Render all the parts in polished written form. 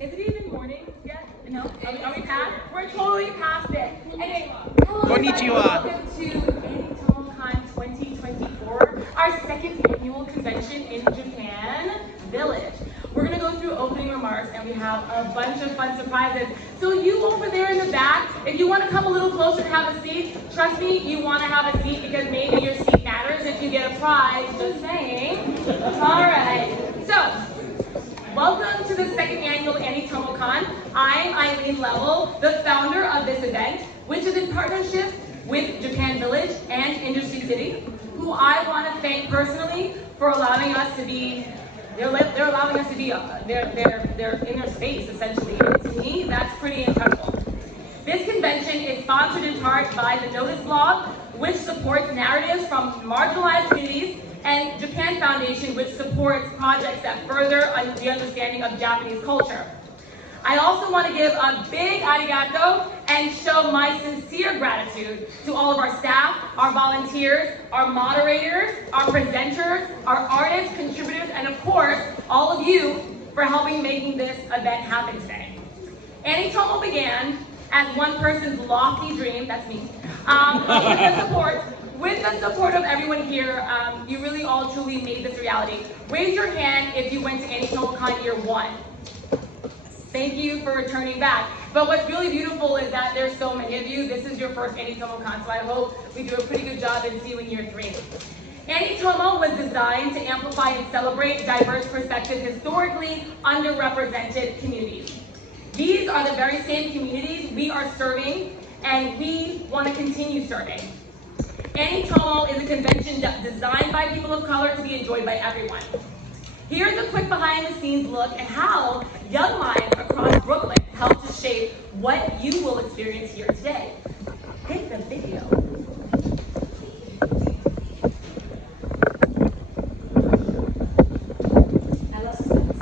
Is it even morning yet? No? Are we past? We're totally past it. Anyway, hello Konnichiwa. welcome to AniTOMO 2024, our second annual convention in Japan Village. We're going to go through opening remarks and we have a bunch of fun surprises. So you over there in the back, if you want to come a little closer and have a seat, trust me, you want to have a seat because maybe your seat matters if you get a prize, just saying. All right, so welcome to the second annual AniTOMO. I'm Eileen Level, the founder of this event, which is in partnership with Japan Village and Industry City, who I want to thank personally for allowing us to be. They're allowing us to be they're in their space essentially. And to me, that's pretty incredible. This convention is sponsored in part by the Notice blog, which supports narratives from marginalized communities, and Japan Foundation, which supports projects that further the understanding of Japanese culture. I also want to give a big arigato and show my sincere gratitude to all of our staff, our volunteers, our moderators, our presenters, our artists, contributors, and of course, all of you for helping making this event happen today. AniTOMO began as one person's lofty dream, that's me, with the support of everyone here. You really all truly made this reality. Raise your hand if you went to AniTOMO year one. Thank you for returning back. But what's really beautiful is that there's so many of you. This is your first AniTOMO, so I hope we do a pretty good job and see you in year 3. AniTOMO was designed to amplify and celebrate diverse perspectives, historically underrepresented communities. These are the very same communities we are serving, and we want to continue serving. AniTOMO is a convention designed by people of color to be enjoyed by everyone. Here's a quick behind-the-scenes look at how young minds across Brooklyn help to shape what you will experience here today. Hit the video. I love suspense.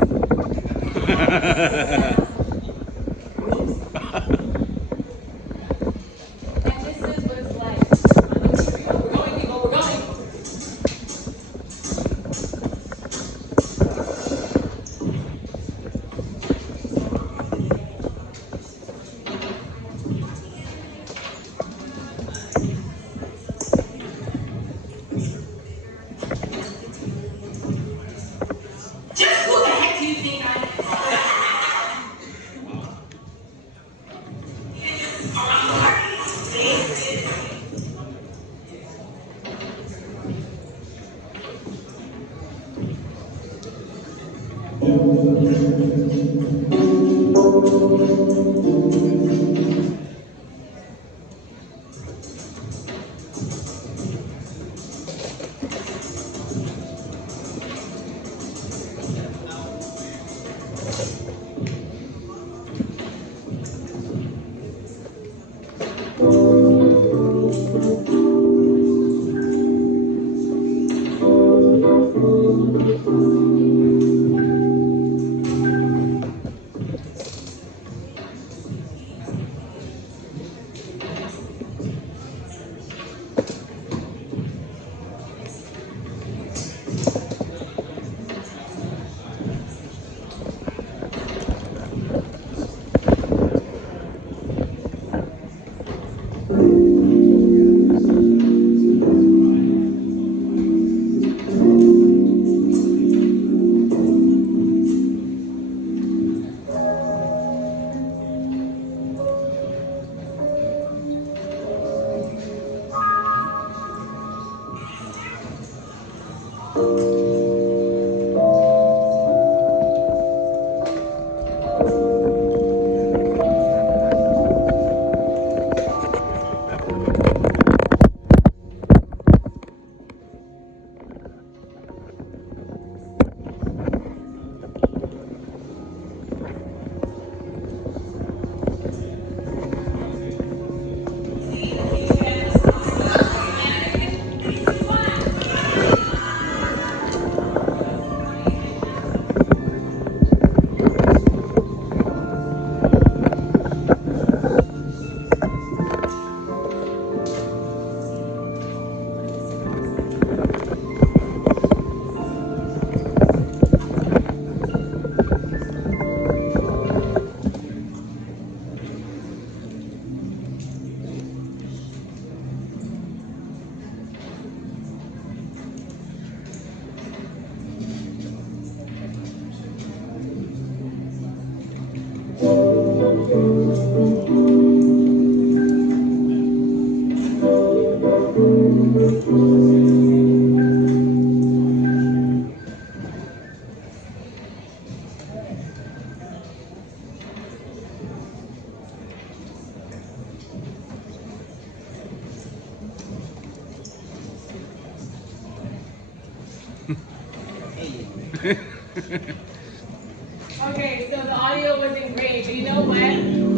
Okay, so the audio wasn't great, but you know what?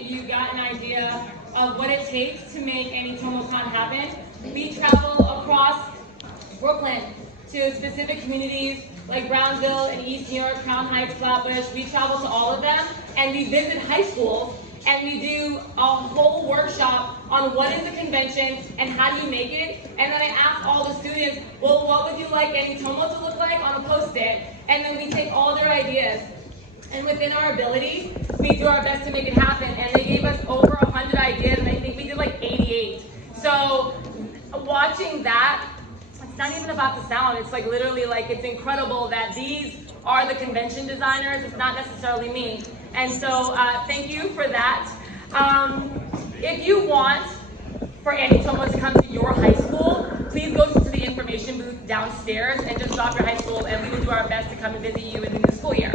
You got an idea of what it takes to make AniTOMO happen. We travel across Brooklyn to specific communities like Brownsville and East New York, Crown Heights, Flatbush. We travel to all of them and we visit high schools and we do a whole workshop on what is a convention and how do you make it. And then I ask all the students, well, what would you like AniTOMO to look like on a post-it? And then we take all their ideas. And within our ability, we do our best to make it happen. And they gave us over 100 ideas, and I think we did like 88. So watching that, it's not even about the sound. It's like literally like, it's incredible that these are the convention designers. It's not necessarily me. And so thank you for that. If you want for AniTOMO to come to your high school, please go to the information booth downstairs and just drop your high school, and we will do our best to come and visit you within the school year.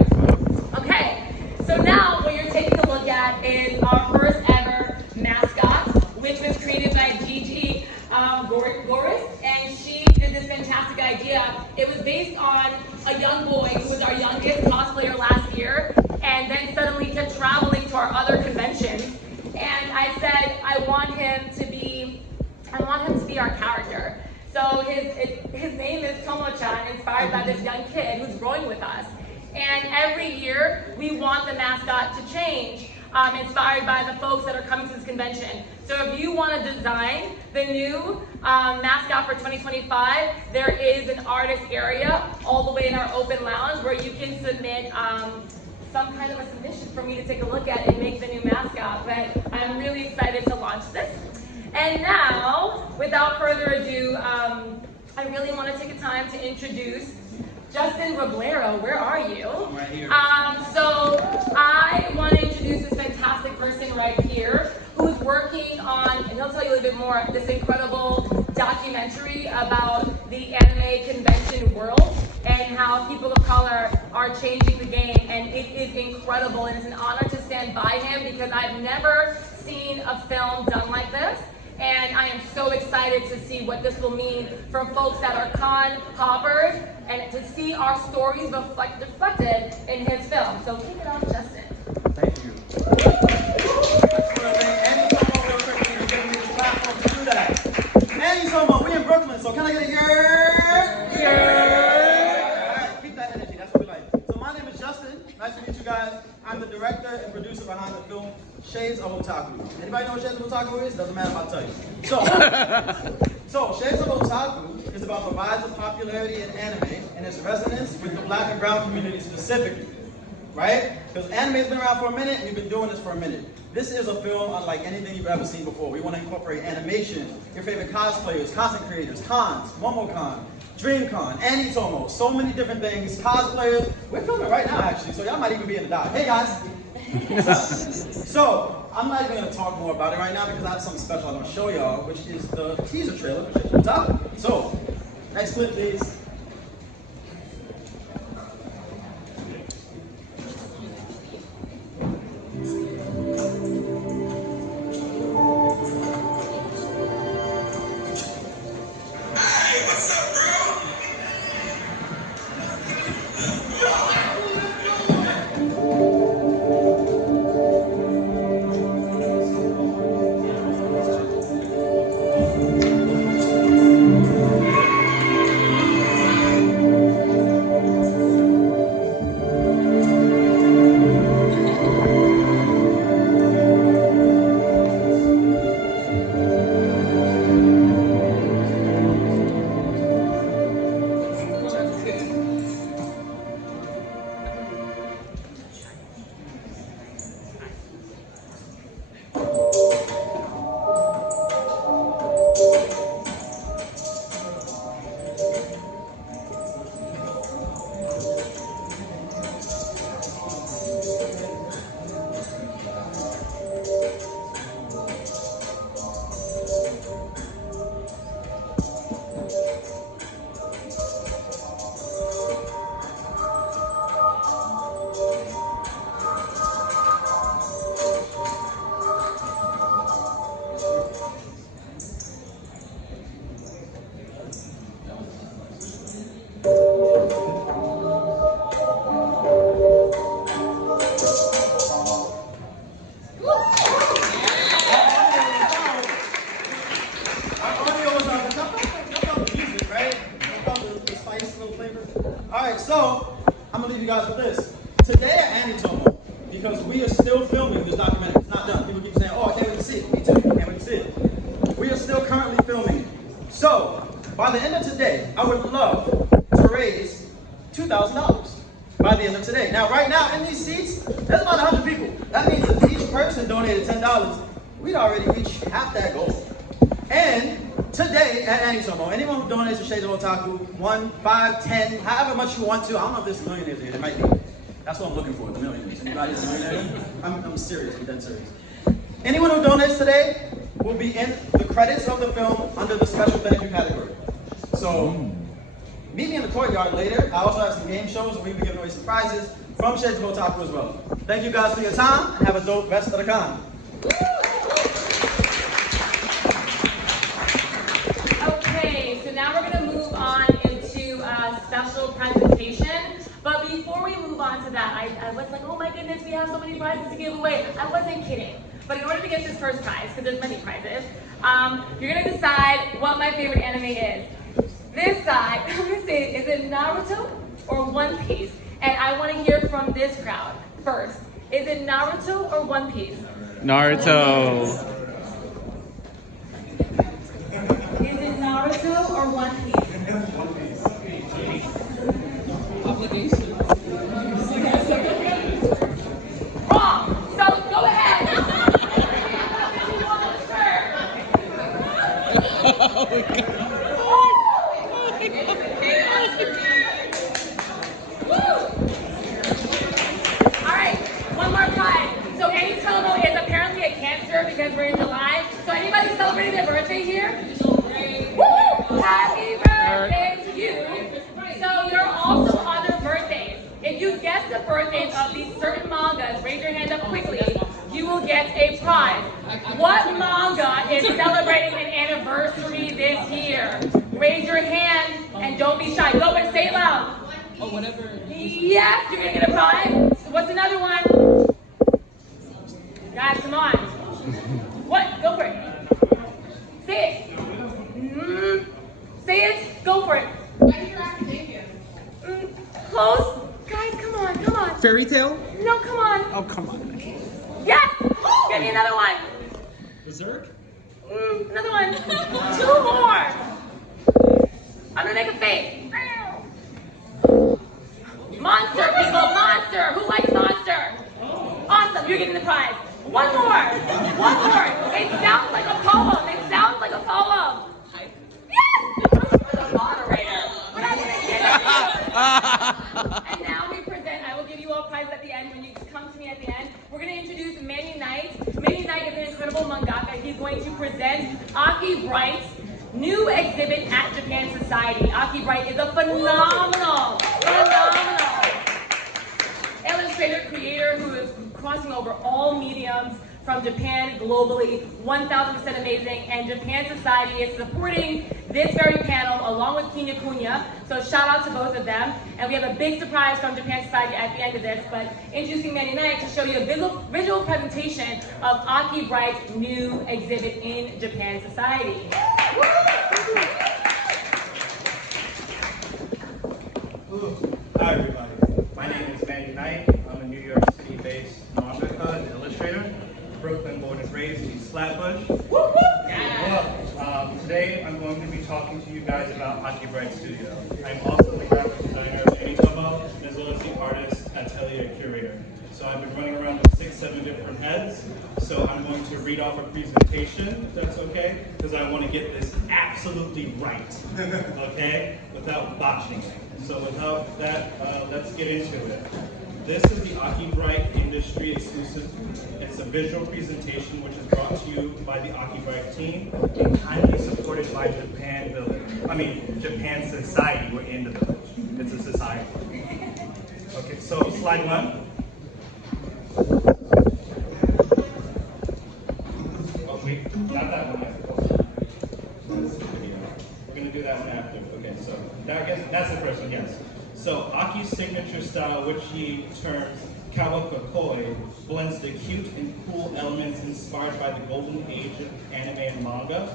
Okay, so now what you're taking a look at is our first ever mascot, which was created by Gigi Goris, and she did this fantastic idea. It was based on a young boy who was our youngest cosplayer last year, and then suddenly kept traveling to our other conventions. And I said, I want him to be our character. So his name is Tomo-chan, inspired by this young kid who's growing with us. And every year, we want the mascot to change, inspired by the folks that are coming to this convention. So if you want to design the new mascot for 2025, there is an artist area all the way in our open lounge where you can submit some kind of a submission for me to take a look at and make the new mascot. But I'm really excited to launch this. And now, without further ado, I really want to take a time to introduce Justin Roblero. Where are you? I'm right here. So I want to introduce this fantastic person right here who's working on, and he'll tell you a little bit more, this incredible documentary about the anime convention world and how people of color are changing the game. And it is incredible, and it's an honor to stand by him because I've never seen a film done like this. And I am so excited to see what this will mean for folks that are con hoppers and to see our stories reflected in his film. So kick it off, Justin. Thank you. AniTOMO real quick for giving me this platform to do that. AniTOMO, we in Brooklyn, so can I get a yeah? Yeah. All right, keep that energy, that's what we like. So my name is Justin, nice to meet you guys. I'm the director and producer behind the film Shades of Otaku. Anybody know what Shades of Otaku is? Doesn't matter if I tell you. So Shades of Otaku is about the rise of popularity in anime and its resonance with the black and brown community specifically, right? Because anime's been around for a minute and we've been doing this for a minute. This is a film unlike anything you've ever seen before. We want to incorporate animation, your favorite cosplayers, content creators, cons, MomoCon, DreamCon, AniTOMO, so many different things, cosplayers. We're filming right now actually, so y'all might even be in the doc. Hey guys! So, I'm not even going to talk more about it right now because I have something special I'm going to show y'all, which is the teaser trailer for Shades of Otaku. So, next clip please. so I'm gonna leave you guys with this. Today at AniTOMO, because we are still filming this documentary. It's not done. People keep saying, oh, I can't wait to see it. Me too, I can't wait to see it. We are still currently filming it. So, by the end of today, I would love to raise $2,000 by the end of today. Now, right now, in these seats, there's about 100 people. That means if each person donated $10, we'd already reached half that goal. And today at AniTOMO, anyone who donates to Shades of Otaku, 1, 5, 10, however much you want to, I don't know if there's millionaires here, there might be. That's what I'm looking for, the millionaires. Anybody's a millionaire? I'm serious, I'm dead serious. Anyone who donates today will be in the credits of the film under the special thank you category. So, meet me in the courtyard later. I also have some game shows where we'll be giving away some prizes from Shades of Otaku as well. Thank you guys for your time, and have a dope rest of the con. Okay, so now we're going to move on into a special presentation. But before we move on to that, I was like, oh my goodness, we have so many prizes to give away. I wasn't kidding. But in order to get this first prize, because there's many prizes, you're going to decide what my favorite anime is. This side, I'm going to say, is it Naruto or One Piece? And I want to hear from this crowd first. Is it Naruto or One Piece? Naruto. Is it Naruto or One Piece? Obligation. Wrong. So go ahead. Oh my God. Alright, one more prize. So AniTOMO is apparently a Cancer because we're in July. So anybody celebrating their birthday here? Woo! Happy birthday to you. So you're also on their birthdays. If you guess the birthdays of these certain mangas, raise your hand up quickly. You will get a prize. What manga is celebrating an anniversary this year? Raise your hand and don't be shy. Go and say it loud. Oh, whatever. Yes, you're gonna get a prize. What's another one? Guys, come on. What? Go for it. Say it. Say it. Go for it. When Your Academia. Close. Guys, come on, come on. Fairy tale? No, come on. Oh, come on. Yes. Give me another one. Berserk? Another one. 2 more. I'm gonna make a face. Monster, people, monster. Who likes monster? Awesome, you're getting the prize. One more. One more. It sounds like a poem. It sounds like a poem. Yes! I'm the moderator. But I didn't get it. And now we present, I will give you all prizes at the end when you come to me at the end. We're going to introduce Manny Knight. Manny Knight is an incredible mangaka. He's going to present Aki Bright's new exhibit at Japan Society. Aki Bright is a phenomenal illustrator creator who is crossing over all mediums from Japan globally, 1000% amazing, and Japan Society is supporting this very panel along with Kinya Kunya, so shout out to both of them. And we have a big surprise from Japan Society at the end of this, but introducing Manny Knight to show you a visual presentation of Aki Bright's new exhibit in Japan Society. Hi everybody, my name is Manny Knight. I'm a New York City-based mangaka and illustrator, Brooklyn born and raised in Flatbush. Well, today I'm going to be talking to you guys about Aki Bright Studio. I'm also the graphic designer of AniTOMO, as well as the artist, atelier curator. So I've been running around with 6-7 different heads. So I'm going to read off a presentation, if that's okay, because I want to get this absolutely right, okay, without botching it. So without that, let's get into it. This is the Aki Bright industry exclusive. It's a visual presentation which is brought to you by the Aki Bright team and kindly supported by Japan Society. We're in the village. It's a society. Okay, so slide 1. Oh wait, not that one yet. We're gonna do that one after. Okay, so that's the first one, yes. So Aki's signature style, which he terms kawakakoi, blends the cute and cool elements inspired by the golden age of anime and manga.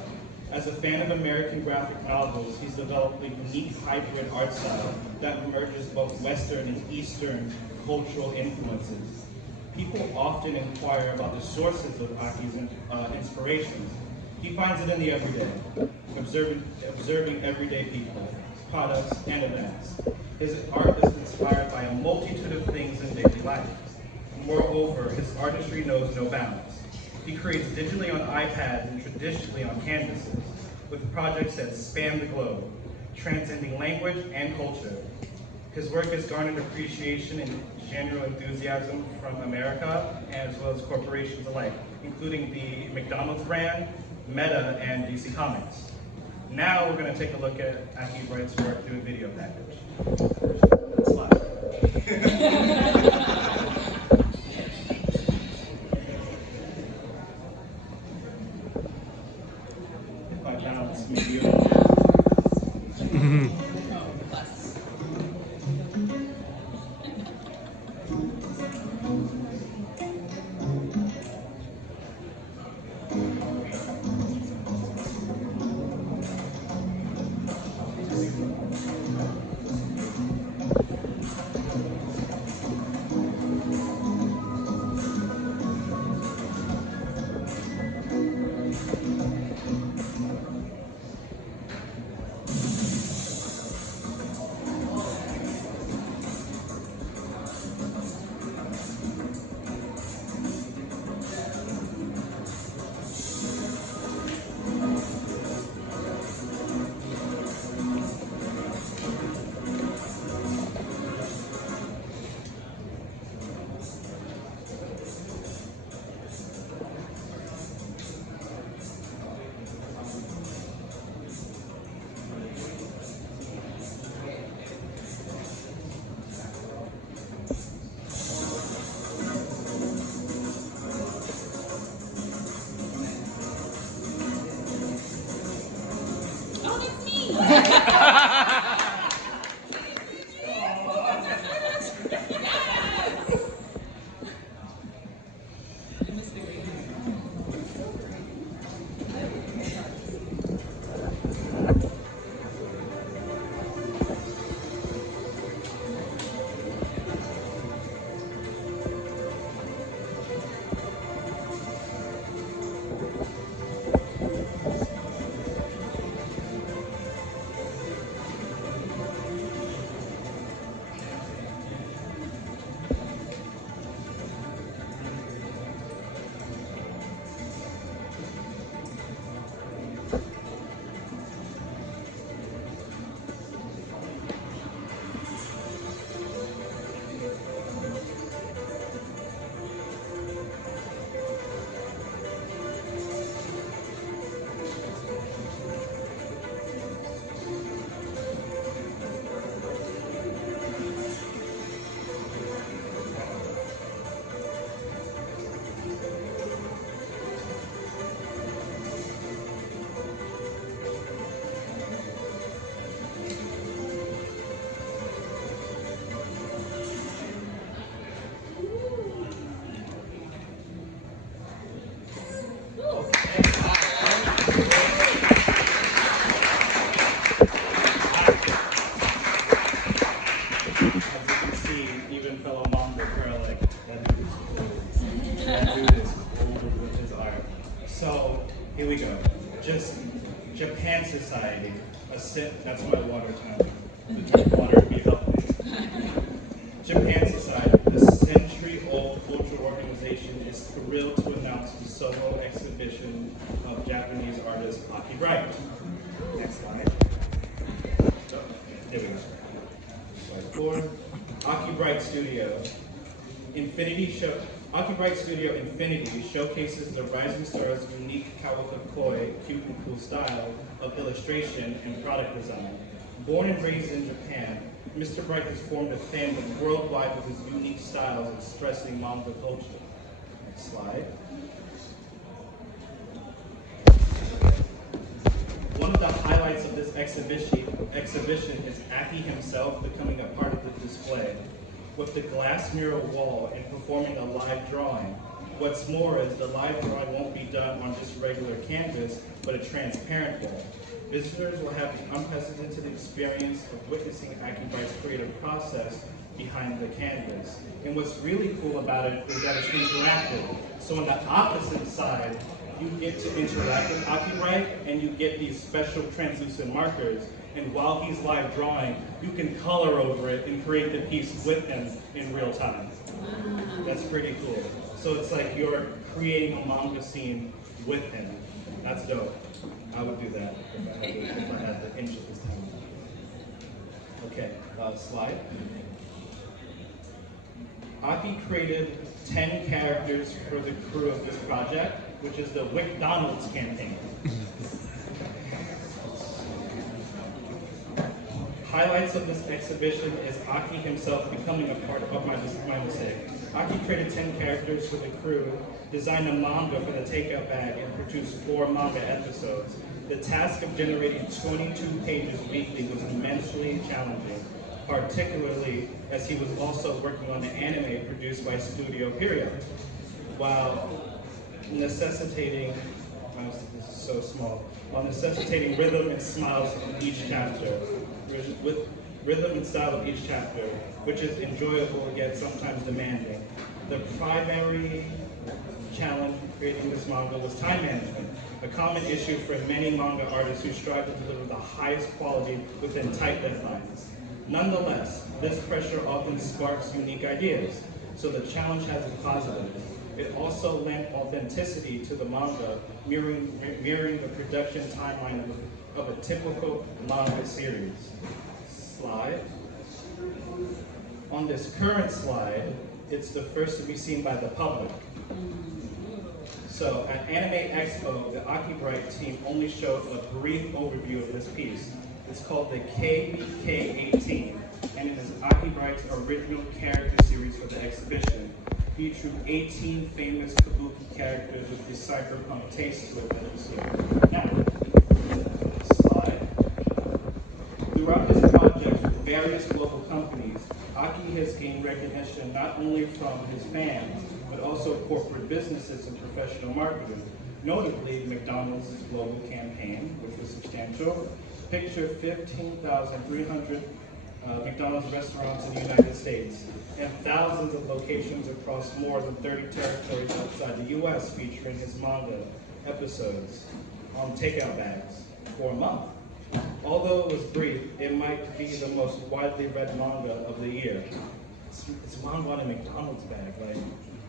As a fan of American graphic novels, he's developed a unique hybrid art style that merges both Western and Eastern cultural influences. People often inquire about the sources of Aki's inspirations. He finds it in the everyday, observing everyday people, products, and events. His art is inspired by a multitude of things in daily life. Moreover, his artistry knows no bounds. He creates digitally on iPads and traditionally on canvases, with projects that span the globe, transcending language and culture. His work has garnered appreciation and general enthusiasm from America, as well as corporations alike, including the McDonald's brand, Meta, and DC Comics. Now we're going to take a look at Aki Bright's work through a video package. Slide. If I balance, maybe So here we go. Just Japan society. A sip. That's my water time. The water be helping. Japan society. A century-old cultural organization is thrilled to announce the solo exhibition of Japanese artist Aki Bright. Next slide. Oh, there we go. Slide 4. Aki Bright Studio. Aki Bright Studio Infinity showcases the rising star's unique kawaii, cute and cool style of illustration and product design. Born and raised in Japan, Mr. Bright has formed a fandom worldwide with his unique styles expressing manga culture. Next slide. One of the highlights of this exhibition is Aki himself becoming a part of the display. With the glass mural wall and performing a live drawing, What's more is the live drawing won't be done on just regular canvas, but a transparent wall. Visitors will have the unprecedented experience of witnessing Akibright's creative process behind the canvas. And what's really cool about it is that it's interactive. So on the opposite side, you get to interact with Akibright, and you get these special translucent markers. And while he's live drawing, you can color over it and create the piece with him in real time. That's pretty cool. So it's like you're creating a manga scene with him. That's dope. I would do that if I had the inch of this time. Okay, slide. Aki created 10 characters for the crew of this project, which is the McDonald's campaign. Highlights of this exhibition is Aki himself becoming a part of my mistake. Aki created 10 characters for the crew, designed a manga for the takeout bag, and produced 4 manga episodes. The task of generating 22 pages weekly was immensely challenging, particularly as he was also working on the anime produced by Studio Period, while necessitating, this is so small, while necessitating rhythm and smiles in each chapter, with rhythm and style of each chapter, which is enjoyable yet sometimes demanding. The primary challenge in creating this manga was time management, a common issue for many manga artists who strive to deliver the highest quality within tight deadlines. Nonetheless, this pressure often sparks unique ideas, so the challenge has its positives. It also lent authenticity to the manga, mirroring the production timeline of a typical manga series. Slide. On this current slide, it's the first to be seen by the public. So at Anime Expo, the Akibright team only showed a brief overview of this piece. It's called the KBK18, and it is Akibright's original character series for the exhibition, featuring 18 famous kabuki characters with this cyberpunk taste to it. Now, slide. Throughout this project with various global companies, Aki has gained recognition not only from his fans, but also corporate businesses and professional marketers. Notably, McDonald's global campaign, which was substantial, pictured 15,300 McDonald's restaurants in the United States, and thousands of locations across more than 30 territories outside the US featuring his manga episodes on takeout bags for a month. Although it was brief, it might be the most widely read manga of the year. It's manga on a McDonald's bag. Like,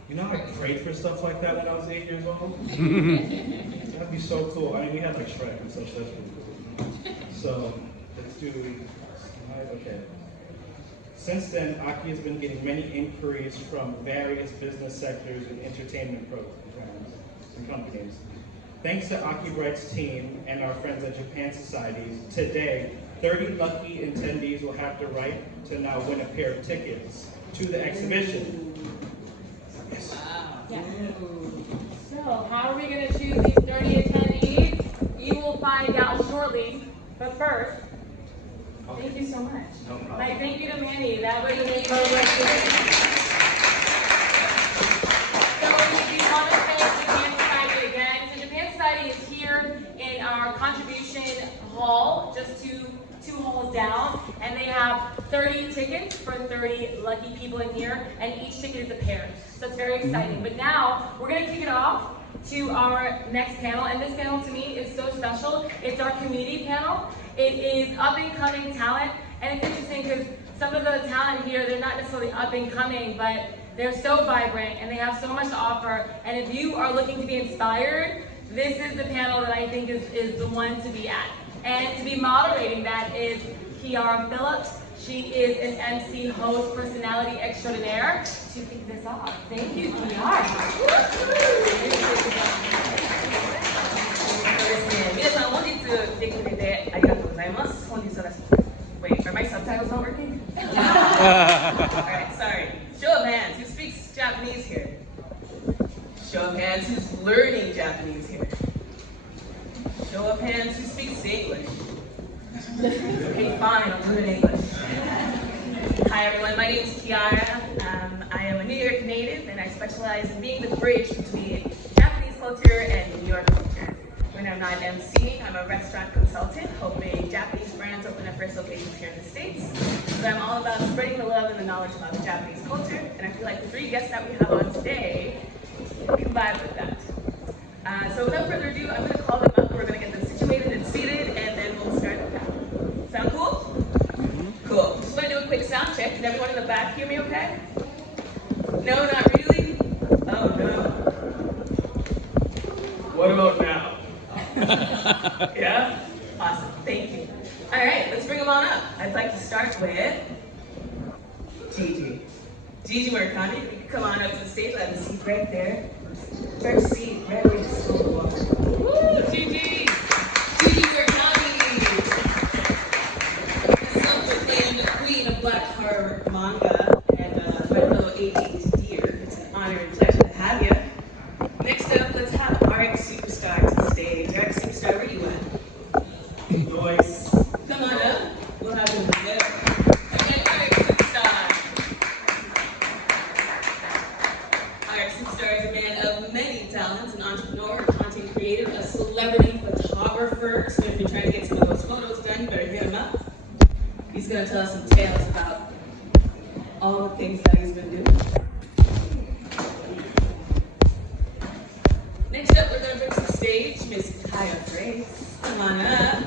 you know, I prayed for stuff like that when I was 8 years old. That'd be so cool. I mean, we had like Shrek and such. That's pretty cool. So let's do. Okay. Since then, Aki has been getting many inquiries from various business sectors and entertainment programs and companies. Thanks to Akibright's team and our friends at Japan Societies, today, 30 lucky attendees will have the right to now win a pair of tickets to the exhibition. Yes. Wow. Yeah. So, how are we going to choose these 30 attendees? You will find out shortly. But first, thank you so much. No problem. Like, thank you to Manny. That was amazing. In our contribution hall, just two halls down, and they have 30 tickets for 30 lucky people in here, and each ticket is a pair. So it's very exciting. But now we're going to kick it off to our next panel, and this panel to me is so special. It's our community panel. It is up and coming talent, and it's interesting because some of the talent here, they're not necessarily up and coming, but they're so vibrant and they have so much to offer. And if you are looking to be inspired, this is the panel that I think is the one to be at. And to be moderating that is Kiara Phillips. She is an MC, host, personality extraordinaire to kick this off. Thank you, Kiara. 皆さん本日来てくれてありがとうございます。本日は Wait, are my subtitles not working? Alright, sorry. Show of hands, who speaks Japanese here? Show of hands, who's learning Japanese here? Show of hands, who speaks English? Okay, fine, I'll do it in English. Hi everyone, my name is Kiara. I am a New York native, and I specialize in being the bridge between Japanese culture and New York culture. When I'm not emceeing, I'm a restaurant consultant, helping Japanese brands open their first locations here in the States. So I'm all about spreading the love and the knowledge about the Japanese culture, and I feel like the 3 guests that we have on today can vibe with that. So without further ado, I'm going to call them up. We're going to get them situated and seated, and then we'll start the panel. Sound cool? Cool. Just want to do a quick sound check. Can everyone in the back hear me okay? No, not really? Oh, no. What about now? Yeah? Awesome. Thank you. All right, let's bring them on up. I'd like to start with Gigi. Gigi Murakami, you can come on up to the stage. I have a seat right there. First seat, right away to school the water. Woo, Gigi! Gigi Murakami! The self-proclaimed queen of black horror manga and my fellow 80s dear. It's an honor and pleasure to have you. Next up, let's have RX Superstar to the stage. RX Superstar, where you at? Noise. Come on up. We'll have him there. Okay, RX Superstar. RX Superstar is a man of many talents, an entrepreneur, a content creator, a celebrity photographer. So if you're trying to get some of those photos done, you better hit him up. He's going to tell us some tales about all the things that he's been doing. Next up, we're going to bring to the stage Miss Kaya Grace. Come on up.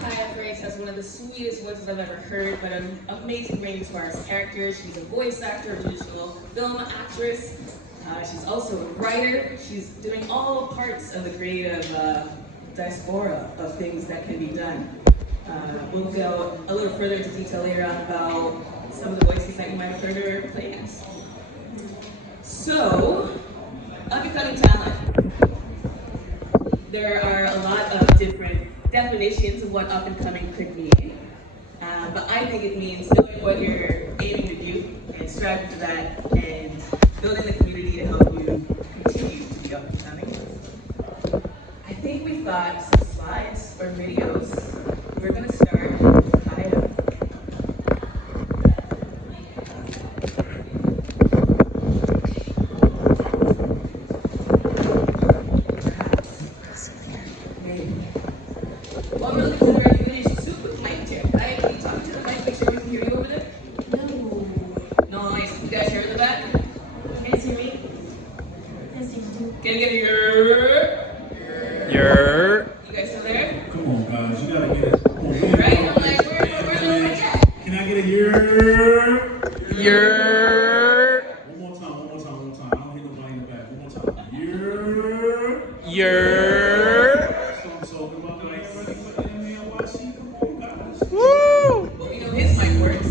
Kaya Grace has one of the sweetest voices I've ever heard, but an amazing range as far as characters. She's a voice actor, a traditional film actress. She's also a writer. She's doing all parts of the creative diaspora of things that can be done. We'll go a little further into detail later on about some of the voices that you might have heard her play as. So, up-and-coming talent. There are a lot of different definitions of what up-and-coming could mean, but I think it means knowing what you're aiming to do and striving for that and building the community to help you continue to be up-and-coming. I think we've got some slides or videos. We're going to start with Kaya. While we're looking for the recognition, super quick mic check. Kaya, can you talk to the mic? Make sure we can hear you over there. No. Nice. You guys hear in the back? Can you guys hear me? Yes, you do. Can you get a your? You guys still there? Come on, guys, you gotta get it. Right? I'm like, where's the mic at? Can I get a year? Yer. One more time. I don't hear nobody in the back. One more time. Year. Yer. So I'm talking about the man ready for NYC. Come on, guys. Woo! Well, we know his mic works.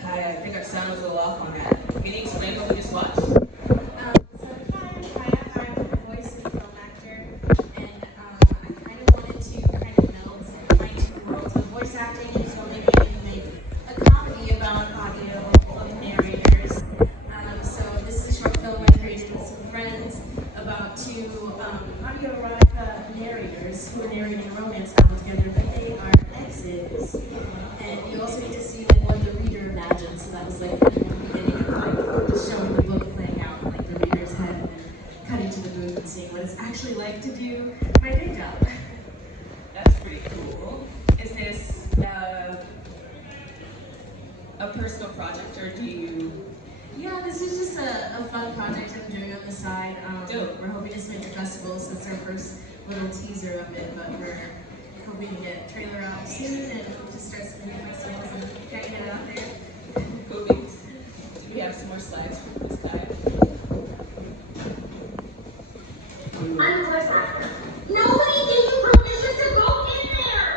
Kaya, I think our sound was a little off on that. Can you explain what we just watched? So Kaya, I'm a voice and film actor, and I kind of wanted to kind of meld my two worlds of voice acting and filmmaking and make a comedy about audio of narrators. So this is a short film I created with some friends about two audio erotica narrators who are narrating a romance novel together, but they are exes. And you also get to see like what the reader imagines. So that was like the beginning of like just showing the book playing out, like the reader's head, and then cutting to the booth and seeing what it's actually like to do my day job. That's pretty cool. Is this a personal project, or do you? Yeah, this is just a fun project I'm doing on the side. Dope. We're hoping to submit to festivals, so it's our first little teaser of it, but we're hoping to get a trailer out soon and just start submitting festivals and getting it out there. Cool beans. Do we have some more slides for this guy? I'm a voice actor. Nobody gave me permission to go in there!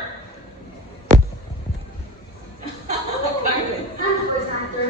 Carmen. I'm a voice actor.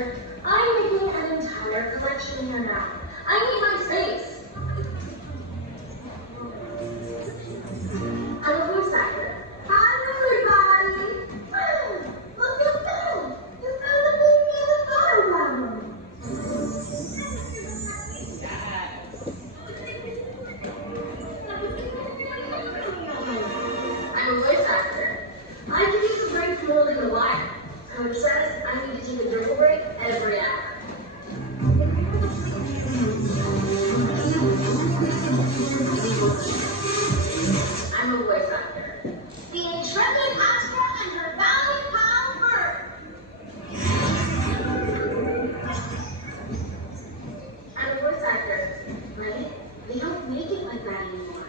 voice actor. The intrepid Astra and her valiant pal Bird. I'm a voice actor, right? They don't make it like that anymore.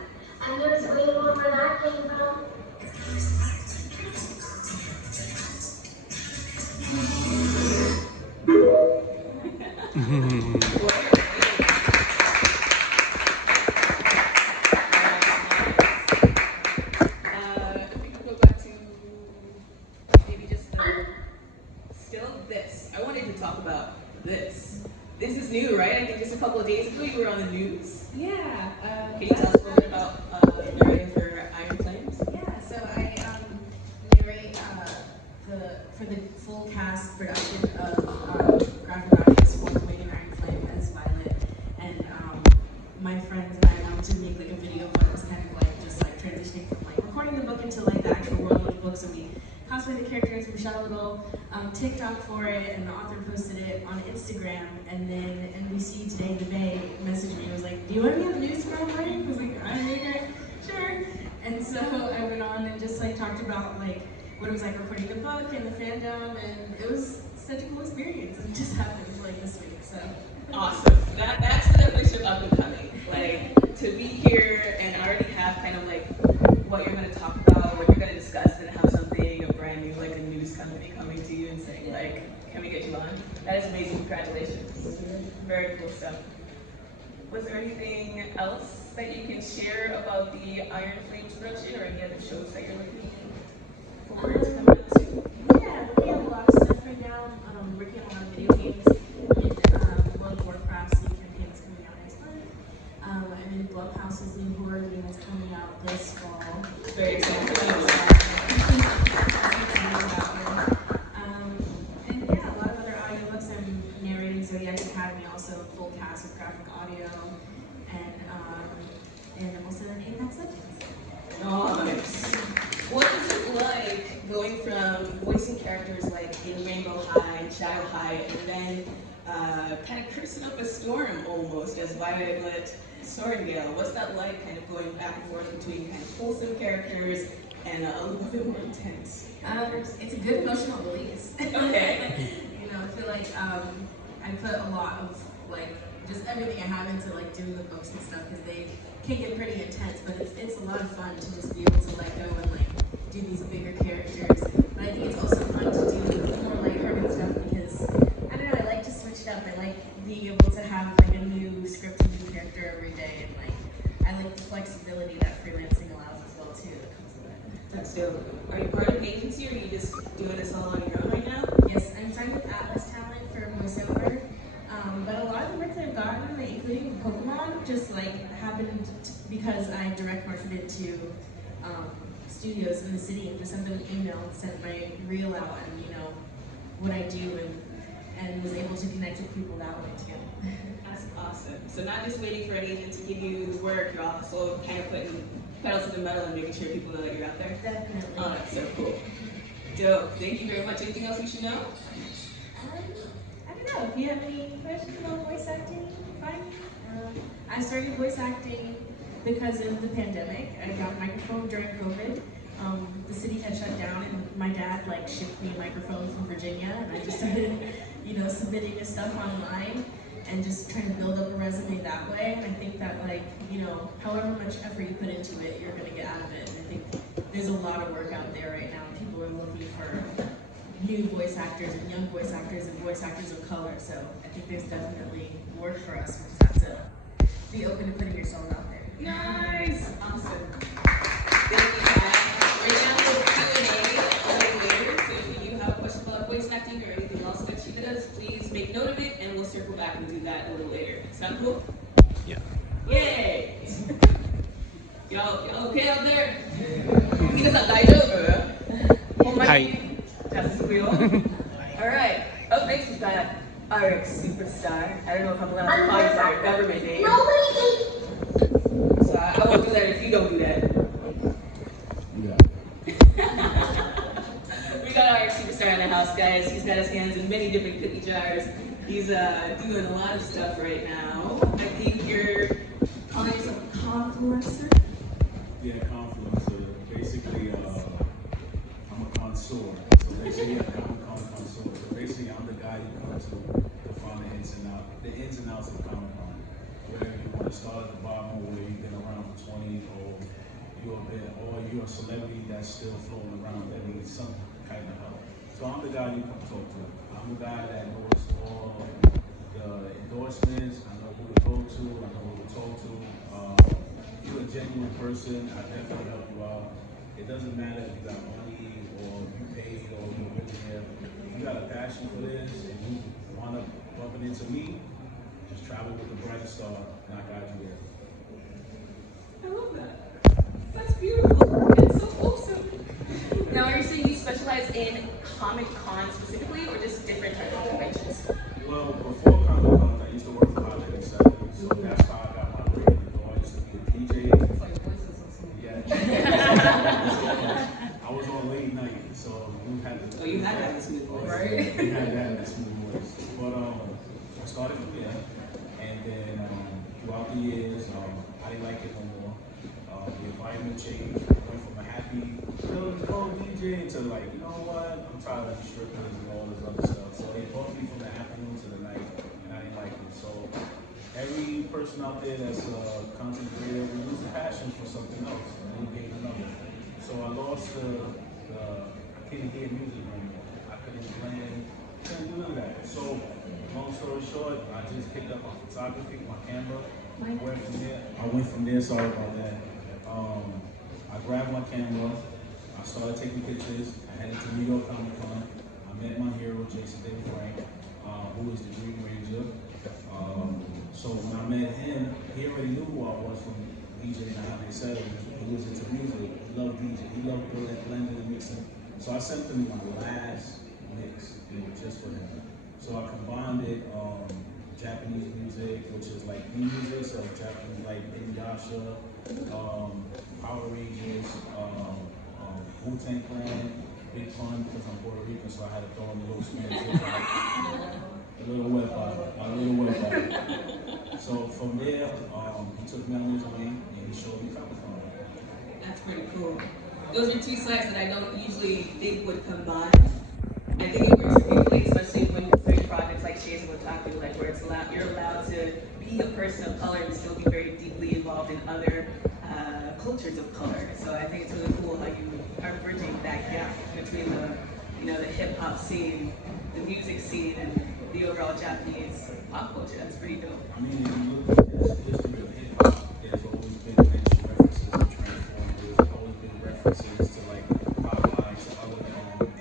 And there's way more where that came from. We can go back to maybe just still this. I wanted to talk about this. This is new, right? I think just a couple of days ago you were on the news. Yeah. Can you tell us a little bit about narrating for Iron Flames? Yeah, so I narrate for the full cast production of graphic novels for Waiting Iron Flame as Violet, and my friends and I wanted to make like a video of what it was kind of like, just like transitioning from like recording the book into like the actual world of the book. So we cosplayed the characters, we shot a little TikTok for it, and the author posted it on Instagram, and then NBC Today the Bay messaged me and was like, do you want to be on the news tomorrow morning? I was like, okay, sure. And so I went on and just like talked about like what it was like recording the book and the fandom, and it was such a cool experience. It just happened like this week, so. Awesome. That's the definition of up and coming. Like, to be here and already have kind of like what you're going to talk about, what you're going to discuss, and have something, a brand new, like a news company coming to you and saying like, can we get you on? That is amazing. Congratulations. Very cool stuff. Was there anything else that you can share about the Iron Flames production or any other shows that you're looking forward to coming out to? Yeah, we have a lot of stuff right now. Working on a lot of video games and World of Warcraft, the campaign is coming out next month. And then Blumhouse's new horror game is coming out this fall. Very excited. And yeah, a lot of other audiobooks. I'm narrating Zodiac Academy, also full cast with graphic audio, and I'm also in Apex Legends. Nice. What is it like going from voicing characters like in Rainbow High, Shadow High, and then kind of cursing up a storm almost as Violet Sorrendale? What's that like, kind of going back and forth between kind of wholesome characters and a little bit more intense? It's a good emotional release. Okay. You know, I feel like I put a lot of like just everything I have into like doing the books and stuff, because they can get pretty intense, but it's a lot of fun to just be able to let go and like do these bigger characters. But I think it's also fun to do more lighthearted stuff because I don't know, I like to switch it up. I like being able to have like a new script, a new character every day, and like I like the flexibility that freelancing allows as well too. That comes with it. That's dope. Are you part of an agency or are you just doing this all on your own right now? Yes, I'm signed with Atlas Talent for voiceover. But a lot of the work that I've gotten, like, including Pokemon, just like happened because I direct marketed to studios in the city and just sent them an email and sent my reel out and, you know, what I do and was able to connect with people that way too. That's awesome. So not just waiting for an agent to give you the work, you're also kind of putting pedal to the metal and making sure people know that you're out there? Definitely. Oh, that's so cool. Dope. Thank you very much. Anything else we should know? I don't know. If you have any questions about voice acting, fine. I started voice acting because of the pandemic. I got a microphone during COVID. The city had shut down, and my dad like shipped me a microphone from Virginia, and I just started, you know, submitting this stuff online and just trying to build up a resume that way. And I think that, like, you know, however much effort you put into it, you're gonna get out of it. And I think there's a lot of work out there right now. People are looking for new voice actors and young voice actors and voice actors of color. So I think there's definitely work for us. We just have to be open to putting yourself out there. Nice. Awesome. Thank you, guys. Right now we'll Q&A a little later. So if you have a question about voice acting or anything else that she does, please make note of it and we'll circle back and do that a little later. Sound cool? Yeah. Yay! Y'all okay out there? Minasan daijoubu? Hi. That's real. Alright. Up next we've got RX Superstar. I don't know if I'm allowed to call you by your government name. Nobody thinks So I won't do that if you don't do that. We got RX Superstar in the house, guys. He's got his hands in many different cookie jars. He's doing a lot of stuff right now. I think you're calling yourself a conferencer. Yeah, confluencer. Basically, I'm a connoisseur. So basically, I'm a connoisseur. So basically, I'm the guy you come to find the ins and outs of Comic Con. Whether you want to start at the bottom, or whether you've been around for 20, or you're a celebrity that's still floating around that needs some kind of help. So I'm the guy you come talk to. I'm the guy that knows all the endorsements. I know who to go to. I know who to talk to. If you're a genuine person, I definitely help you out. It doesn't matter if you got money or you paid or you're millionaire. If you got a passion for this and you want to bump it into me, just travel with the bright star and I guide you there. I love that. That's beautiful. It's so awesome. Now, are you saying you specialize in Comic Con specifically, or just different types of conventions? Well, before Comic Con, I used to work for Holiday Saturday, so that's how I got my break in the door. I used to be a DJ. It's like voices or something. Yeah. I was on late night, so we had to. Oh, you had to have a smooth voice, right? We had to have a smooth voice. But I started from there, and then throughout the years, I didn't like it no more. The environment changed. I went from a happy, go DJ to like, you know what? I'm tired of the strippers and all this other stuff. So they brought me from the afternoon to the night, and I didn't like it. So every person out there that's a content creator, we lose a passion for something else, and then gain another. So I lost I couldn't hear music no more. I couldn't plan, couldn't do none of that. So long story short, I just picked up my photography, my camera. I went from there, sorry about that. I grabbed my camera, I started taking pictures, I headed to New York Comic Con. I met my hero, Jason David Frank, who is the Green Ranger. So when I met him, he already knew who I was from DJing and how they said it. He was into music, he loved DJ, he loved blending and mixing. So I sent him my last mix, it was just for him. So I combined it, Japanese music, which is like theme music, so Japanese like Inuyasha, Power Rangers, Wu-Tang Clan, Big Pun, because I'm Puerto Rican, so I had to throw in a little Spanish, a little wet bottle. So from there, he took me on his way and he showed me Comic Con. That's pretty cool. Those are two sites that I don't usually think would combine. I think it works beautifully, especially when you're doing projects like Shades of Otaku, like where you're allowed to be a person of color and still be very deeply involved in other cultures of color. So I think it's really cool how you are bridging that gap between the hip hop scene, the music scene, and the overall Japanese pop culture. That's pretty dope. I mean, if you look at the history of hip hop, there's always been mention references to Transformers. There's always been references to like Popeyes, to other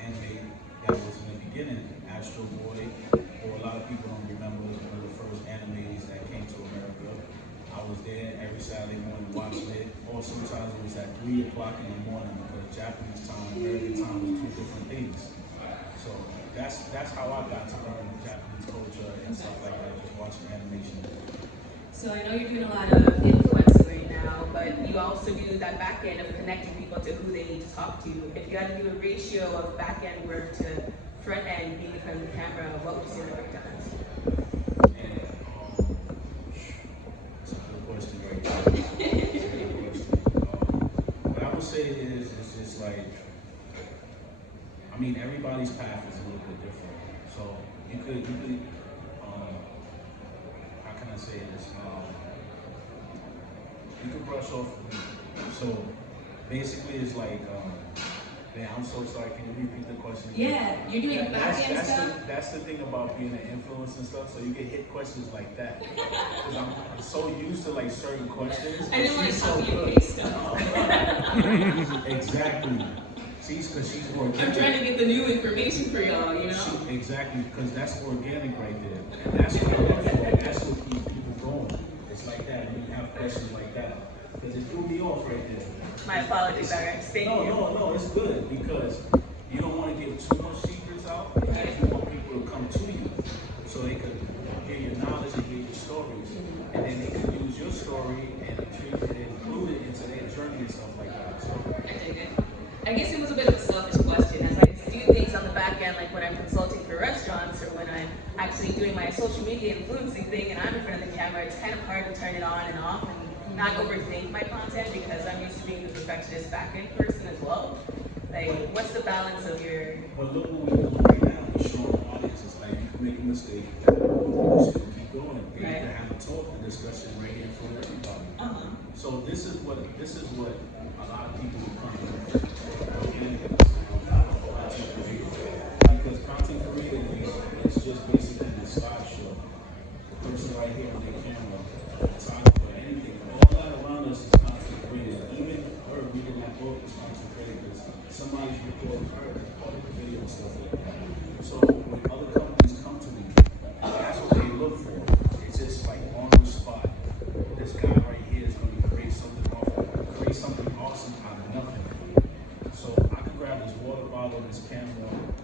anime that was in the beginning. Astro Boy, or a lot of people don't remember, was one of the first animes that came to America. I was there every Saturday morning watching it, or sometimes it was at 3 o'clock in the morning because Japanese time and American time was two different things. So that's how I got to learn Japanese culture and stuff like that, just watching animation. So I know you're doing a lot of influencing right now, but you also do that back end of connecting people to who they need to talk to. If you had to do a ratio of back end work to front end being in front of the camera, what would you say the breakdown is? And that's a good question right there. That's a good question. What I would say is just like, I mean, everybody's path is a little bit different. So you could how can I say this? You could brush off. So basically, it's like, man, I'm so sorry. Can you repeat the question? Yeah, you're doing back-end stuff. That's the thing about being an influencer and stuff. So you get hit questions like that. Because I'm so used to like certain questions. I know, like so copy and paste stuff. Exactly. Because she's organic. I'm trying to get the new information for y'all, you know? Exactly, because that's organic right there. And that's what I love for. That's what keeps people going. It's like that when you have questions like that. Because it threw me off right there. My apologies, Sarah. Thank you. No, it's good because you don't want to give too much secrets out. You want people to come to you so they can hear your knowledge and hear your stories. And then they can use your story and include it into their journey and stuff like that. So I dig it. I guess it was a bit of a selfish question, as I do things on the back end, like when I'm consulting for restaurants or when I'm actually doing my social media influencing thing and I'm in front of the camera, it's kind of hard to turn it on and off. And not overthink my content because I'm used to being the perfectionist back-end person as well. Like, what's the balance of your... But look what we're doing right now. We're showing the audience it's like you can make a mistake, you still keep going. And Right. you can have a talk and discussion right here in front of everybody. So this is what a lot of people become. Because content creating is just basically the slideshow. The person right here on their camera, photographer, anything. All that around us is content created. Even her reading that book is content created. Somebody's recording her as part of the video and stuff like that. So when other companies come to me, that's what they look for. It's just like on the spot. This guy right here is going to create something awesome out of nothing. So I can grab this water bottle, this camera,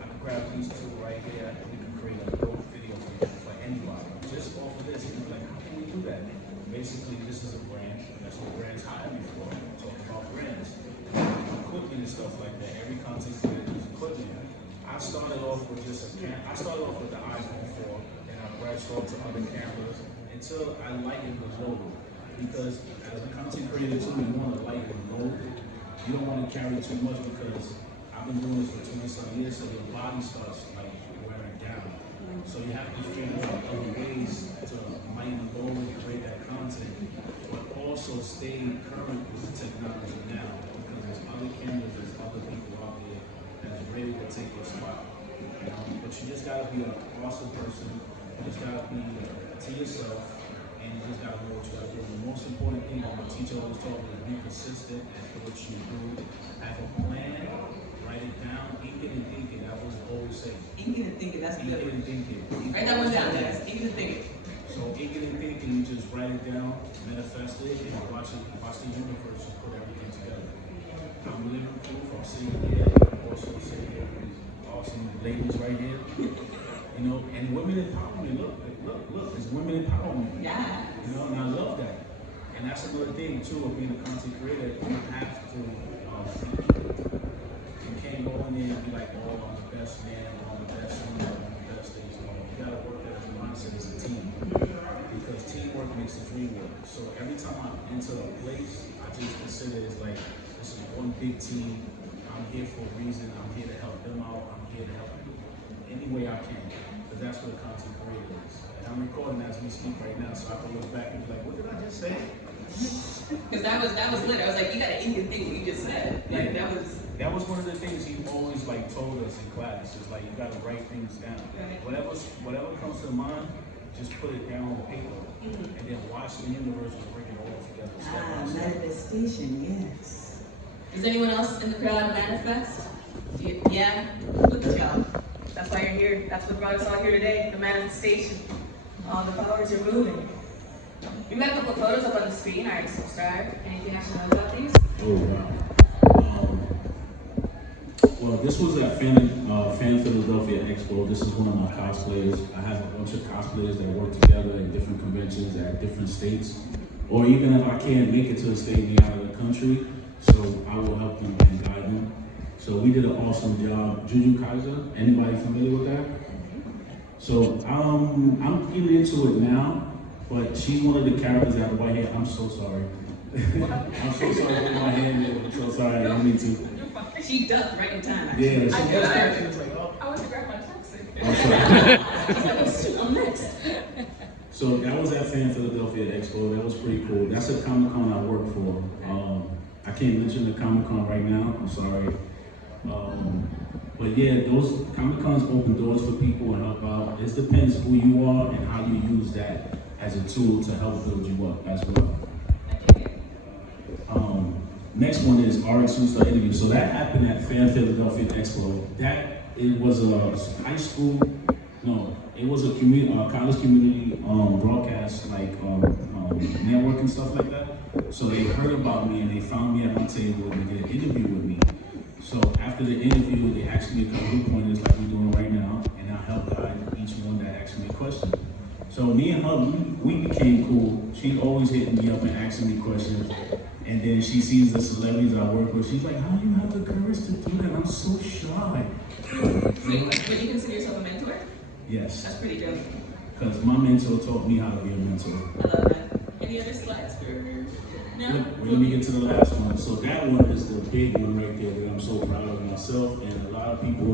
I can grab these two right here, and we can create a dope video for anybody. Just off of this, and you're like, how can we do that? Basically, this is a brand. That's what brands hire me for. Talk about brands, equipment and stuff like that. Every content creator uses equipment. I started off with just a camera. I started off with the iPhone 4, and I branched off to other cameras until I lightened the logo. Because as a content creator too, you want to lighten the logo. You don't want to carry too much because I've been doing this for 20-some years, so your body starts like wearing down. So you have to figure out other ways to lighten the load and create that content, but also stay current with the technology now because there's other cameras, there's other people out there that's ready to take your spot. But you just gotta be an awesome person. You just gotta be to yourself. And you just gotta know what you gotta do. The most important thing that my teacher always told me is be consistent at what you do. Have a plan, write it down, ink it and think it. I was always saying. Ink it and think it, that's good. Ink it and think it. Write that one down, guys. Ink it and think it. So ink it and think it, you just write it down, manifest it, and watch the universe and put everything together. I'm living proof, I'm sitting here, I'm also sitting here with these awesome ladies right here. You know, and women empowerment, look, it's women empowerment. Yeah. You know, and I love that. And that's another thing too of being a content creator. You have to, you can't go in there and be like, oh, I'm the best man, I'm the best woman, I'm the best thing. You gotta work that as a mindset as a team. Because teamwork makes the dream work. So every time I enter a place, I just consider it as like, this is one big team. I'm here for a reason. I'm here to help them out. I'm here to help them any way I can. Because that's what a content creator is. And I'm recording as we speak right now, so I can look back and be like, what did I just say? Because that was lit. I was like, you gotta ink and think what you just said. Like that was one of the things he always like told us in class. Is like you gotta write things down. Right. Whatever comes to mind, just put it down on paper, and then watch the universe bring it all together. Manifestation, yes. Does anyone else in the crowd manifest? Yeah? Look at y'all. That's why you're here. That's what brought us all here today, the manifestation. All the powers are moving. We've got a couple of photos up on the screen. All right, subscribe. Anything else you know about these? Oh, wow. Well, this was at Fan Philadelphia Expo. This is one of my cosplayers. I have a bunch of cosplayers that work together at different conventions at different states. Or even if I can't make it to a state in the out of the country, so I will help them and guide them. So we did an awesome job. Juju Kaiser, anybody familiar with that? So I'm getting into it now, but she's one of the characters that have white hair. I'm so sorry. I'm so sorry for my hand there. I'm so sorry. I didn't mean to. She ducked right in time. Actually. Yeah, I was to grab my taxi. I'm sorry. I'm next. So that was at Fan Philadelphia Expo. That was pretty cool. That's a Comic-Con I work for. I can't mention the Comic-Con right now. I'm sorry. But yeah, those Comic-Cons open doors for people and help out. It depends who you are and how you use that as a tool to help build you up as well. Next one is RX Superstar interview. So that happened at Fan Philadelphia Expo. It was a high school, no, it was a college community broadcast, like network and stuff like that. So they heard about me and they found me at my table and they did an interview with me. So after the interview, they asked me a couple of pointers like we're doing right now, and I helped guide each one that asked me a question. So me and her, we became cool. She always hitting me up and asking me questions. And then she sees the celebrities I work with. She's like, how do you have the courage to do that? I'm so shy. Would you consider yourself a mentor? Yes. That's pretty good. Because my mentor taught me how to be a mentor. I love that. Any other slides for No? Let me get to the last one. So that one is the big one right there that I'm so proud of myself, and a lot of people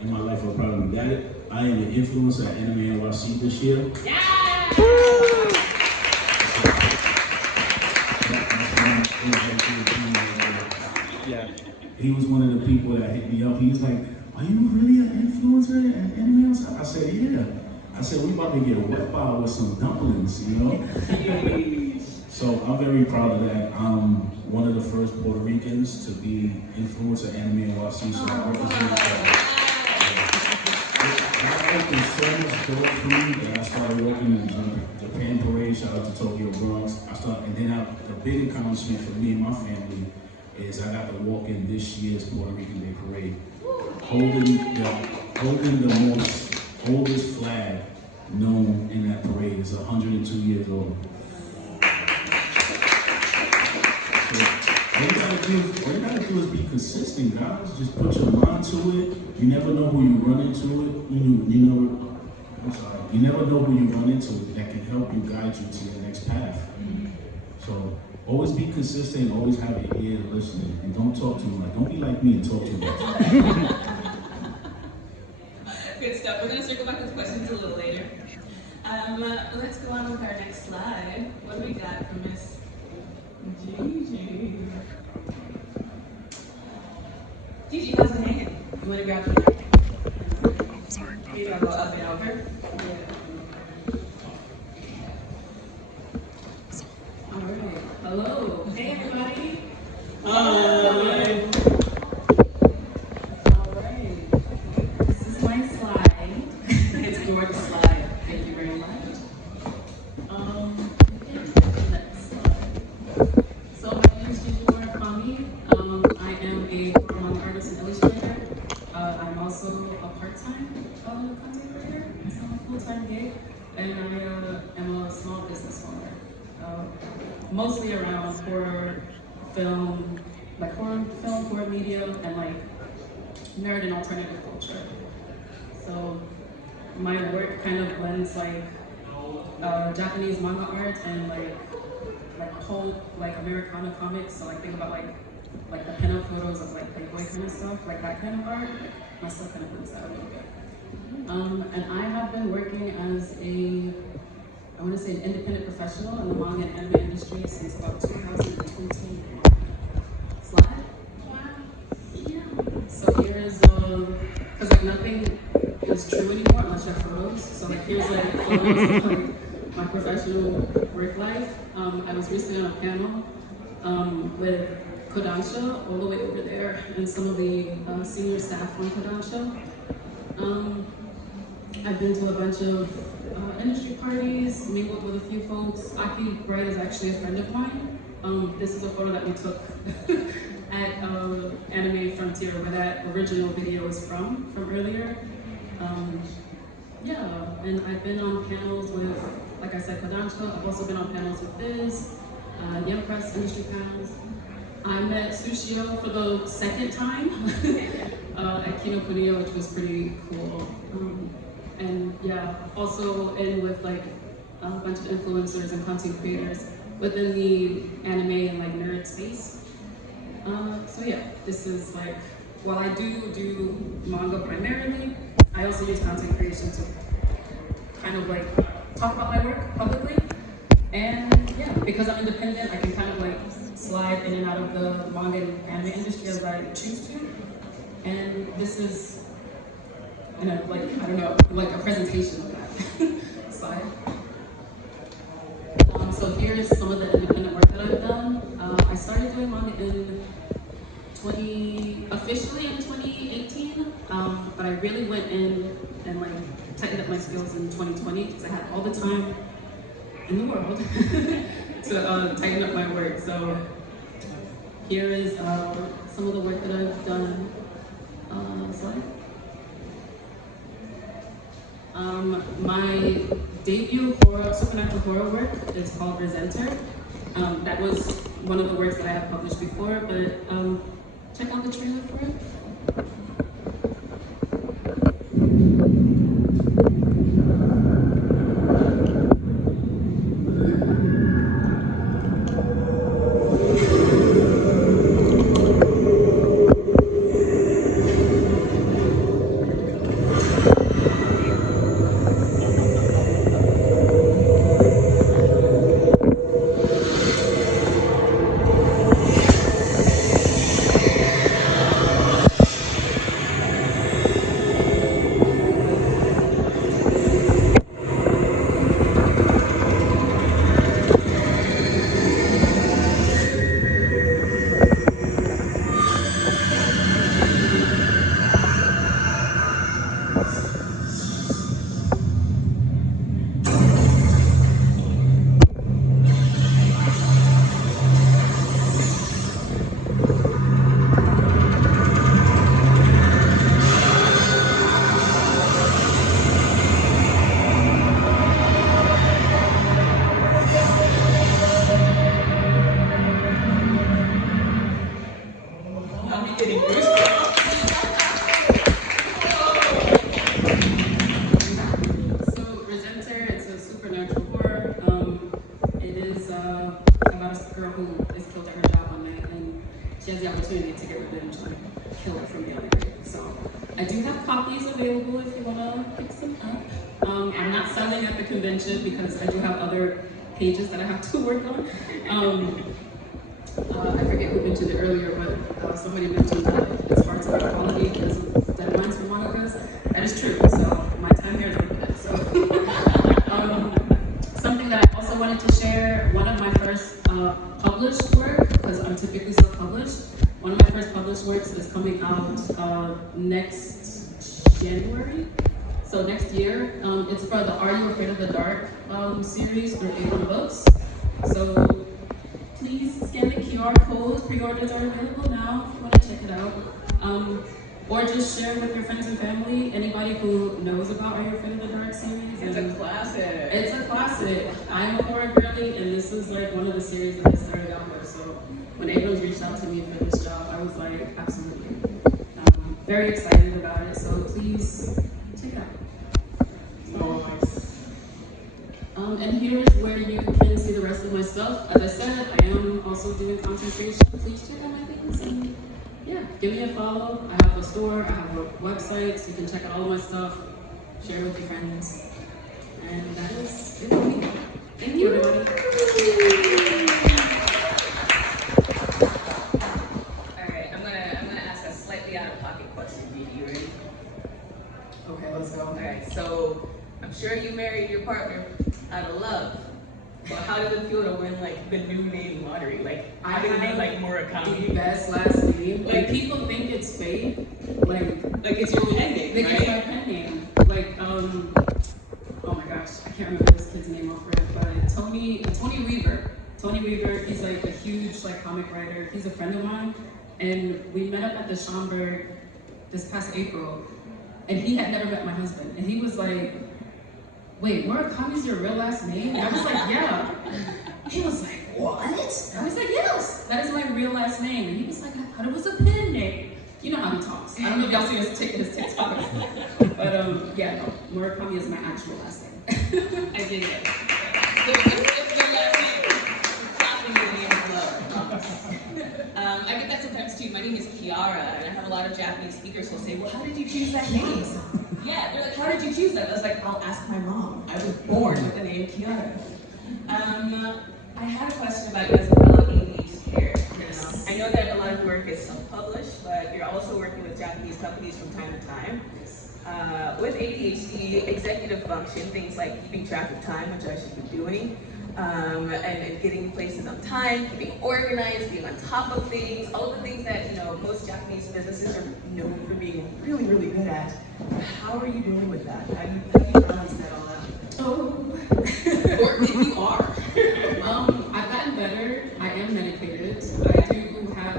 in my life are proud of me. That I am an influencer at Anime NYC this year. Yeah. He was one of the people that hit me up. He was like, "Are you really an influencer at Anime NYC?" I said, "Yeah." I said, "We about to get a wet bar with some dumplings, you know?" So I'm very proud of that. I'm one of the first Puerto Ricans to be influencer at Anime NYC, so I represent that. That opened so much door for me that I started working in the Japan Parade. Shout out to Tokyo Bronx. And then the big accomplishment for me and my family is I got to walk in this year's Puerto Rican Day Parade, holding the most oldest flag known in that parade. It's 102 years old. All you gotta do is be consistent, guys. Just put your mind to it. You never know who you run into it. You never know who you run into it that can help you guide you to your next path. So always be consistent. Always have your ear listening, and don't talk too much. Don't be like me and talk too much. Good stuff. We're going to circle back with questions a little later. Let's go on with our next slide. What do we got from Miss Gigi? Gigi, how's it hanging? You want to grab the mic? Sorry. You want to go up and over? All right. Hello. Hey, everybody. Hi. All right. This is my slide. It's your slide. Thank you very much. Next slide. So my name is Gigi Murakami. I am a performing artist and illustrator. I'm also a part-time content creator. It's not a full-time gig, and I am a small business owner. Mostly around horror film, horror media, and like nerd and alternative culture. So my work kind of blends like Japanese manga art and like whole like Americana comics. So like think about like the pinup photos of like Playboy kind of stuff, like that kind of art. My stuff kind of blends that a little bit. And I have been working as I want to say an independent professional in the manga and anime industry since about 2020. Slide? Wow. Yeah. So here's, because like nothing is true anymore unless you have photos. So like here's like photos of like my professional work life. I was recently on a panel with Kodansha all the way over there and some of the senior staff from Kodansha. I've been to a bunch of industry parties, mingled with a few folks. Aki Bright is actually a friend of mine. This is a photo that we took at Anime Frontier, where that original video is from earlier. Yeah, and I've been on panels with, like I said, Kodansha. I've also been on panels with Biz, Young Press industry panels. I met Sushio for the second time at Kinokuniya, which was pretty cool. And yeah, also in with like a bunch of influencers and content creators within the anime and like nerd space. So yeah, this is like, while I do manga primarily, I also use content creation to kind of like talk about my work publicly. And yeah, because I'm independent, I can kind of like slide in and out of the manga and anime industry as I choose to. And this is, like, I don't know, like a presentation of that slide. So here's some of the independent work that I've done. I started doing manga officially in 2018, but I really went in and like tightened up my skills in 2020 because I had all the time in the world to tighten up my work. So here is some of the work that I've done. Slide. My debut supernatural horror work is called Resenter. That was one of the works that I have published before, but check out the trailer for it. getting goosebumps. So, Resenter, it's a supernatural horror. It is about a girl who is killed at her job one night, and she has the opportunity to get revenge and kill her from the other grave. So, I do have copies available if you want to pick some up. I'm not selling at the convention because I do have other pages that I have to work on. I forget who mentioned it earlier, but somebody mentioned that it's hard to get quality because of deadlines for Monica's. That is true. So my time here is limited. So something that I also wanted to share. One of my first published work, because I'm typically self-published. One of my first published works is coming out next January. So next year, it's for the Are You Afraid of the Dark series through AniTOMO Books. So please scan the QR code. Pre-orders are available now if you want to check it out. Or just share with your friends and family. Anybody who knows about Are You Afraid of the Dark series. It's a classic. It's a classic. I'm a horror girly, and this is like one of the series that I started out with. So when Abrams reached out to me for this job, I was like, absolutely. Very excited about it. So please check it out. And here's where you can see the rest of my stuff. As I said, I am also doing content creation. Please check out my things and yeah, give me a follow. I have a store, I have a website, so you can check out all of my stuff, share with your friends. And that is it for me. Thank you, everybody. Alright, I'm gonna ask a slightly out of pocket question. You ready? Okay, let's go. Alright, so I'm sure you married your partner out of love. But how does it feel to win like the new name lottery? Like how did it be like The Murakami? best last name. Like people think it's fake. Like it's your pen name, they right? get my pen name. Like oh my gosh, I can't remember this kid's name off rip, but Tony Weaver. Tony Weaver, he's like a huge like comic writer. He's a friend of mine, and we met up at the Schomburg this past April, and he had never met my husband, and he was like, "Wait, Murakami's your real last name?" And I was like, "Yeah." He was like, "What?" I was like, "Yes, that is my real last name." And he was like, "I thought it was a pen name." You know how he talks. I don't know if y'all see his TikTok. But yeah, no, Murakami is my actual last name. I dig it. It's your last name. Dropping the name of love. I get that sometimes too. My name is Kiara, and I have a lot of Japanese speakers who'll say, "Well, how did you choose that name?" Yeah, they're like, "How did you choose that?" I was like, "I'll ask my mom. I was born with the name Kiara." I had a question about you as a fellow ADHD. I know that a lot of your work is self-published, but you're also working with Japanese companies from time to time. With ADHD, executive function, things like keeping track of time, which I should be doing, and getting places on time, keeping organized, being on top of things, all of the things that most Japanese businesses are known for being really, really good at. How are you doing with that? How do you balance that all out? Oh, or if you are. I've gotten better. I am medicated. I do have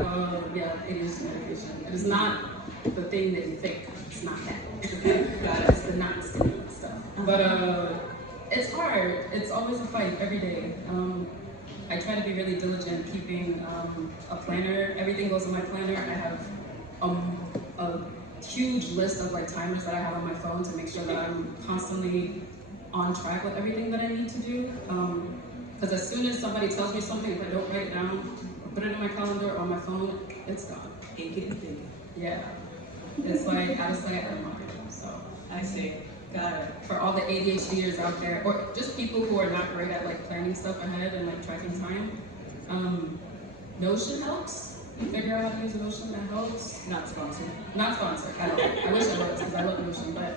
ADHD medication. It is not the thing that you think. It's not that. It's the non-stimulant stuff. But it's hard. It's always a fight every day. I try to be really diligent keeping a planner. Everything goes in my planner. I have a huge list of like timers that I have on my phone to make sure that I'm constantly on track with everything that I need to do. Because as soon as somebody tells me something, if I don't write it down, or put it in my calendar or on my phone, it's gone. Yeah. It's like out of sight, out of mind. So I see. Got it. For all the ADHDers out there, or just people who are not great at like planning stuff ahead and like tracking time, Notion helps. You figure out how to use Notion, that helps. Not sponsored. Not sponsored at all. I wish I was because I love Notion, but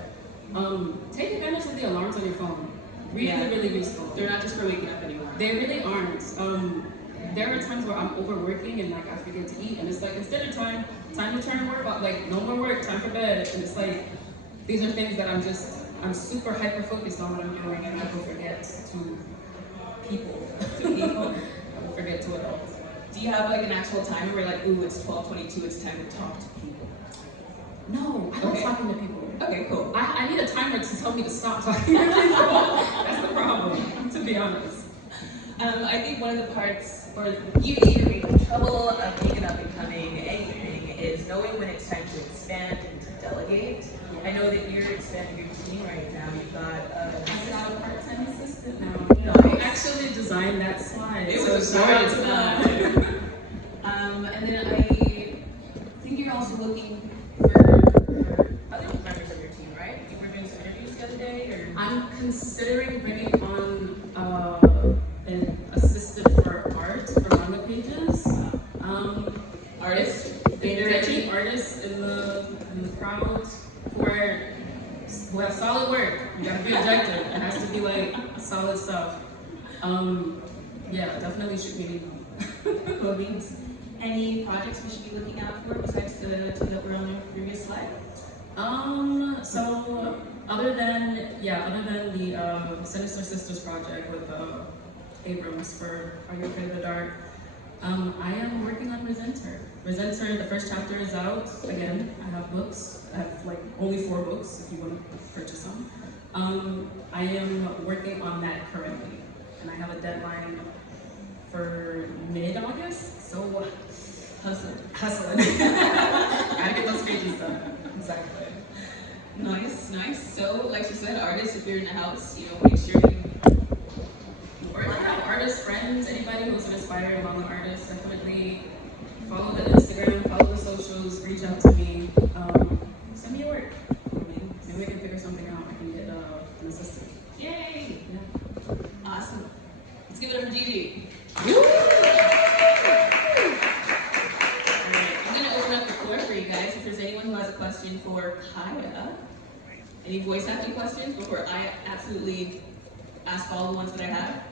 take advantage of the alarms on your phone. Really useful. They're not just for waking up anymore. They really aren't. There are times where I'm overworking and like I forget to eat, and it's like instead of time to turn work off, like no more work, time for bed, and it's like these are things that I'm super hyper focused on what I'm doing, and I will forget to people. I will forget to adults. Do you have like an actual timer where like, ooh, it's 12:22, it's time to talk to people? No, I love talking to people. Okay, cool. I need a timer to tell me to stop talking to people. That's the problem, to be honest. I think one of the parts where you either make the trouble of being an up and coming anything is knowing when it's time to expand and to delegate. I know that you're expanding your team right now. You've got I've got a part-time assistant now. I actually designed that slide. It so was shout out to fun. that. And then I think you're also looking for other members of your team, right? You were doing some interviews the other day, or? I'm considering bringing on an assistant for art for manga pages. Artists? Directing artists in the crowd who have solid work. You gotta be objective. It has to be like solid stuff. Yeah, definitely should be Cool beans. Any projects we should be looking out for besides the two that were on the previous slide? So other than the Sinister Sisters project with Abrams for Are You Afraid of the Dark, I am working on Resenter. Resenter, the first chapter is out. Again, I have books. I have like only 4 books if you want to purchase them. I am working on that currently, and I have a deadline for mid-August. So hustling. Gotta get those pages done. Exactly. Nice, nice. So, like you said, artists, if you're in the house, you know, make sure you Or if you have artists, friends, anybody who's an aspiring manga artist, definitely follow the Instagram, follow the socials, reach out to me, send me your work. Maybe we can figure something out. I can get an assistant. Yay! Yeah. Awesome. Let's give it up for Gigi. Alright, I'm gonna open up the floor for you guys. If there's anyone who has a question for Kaya, any voice acting questions before I absolutely ask all the ones that I have?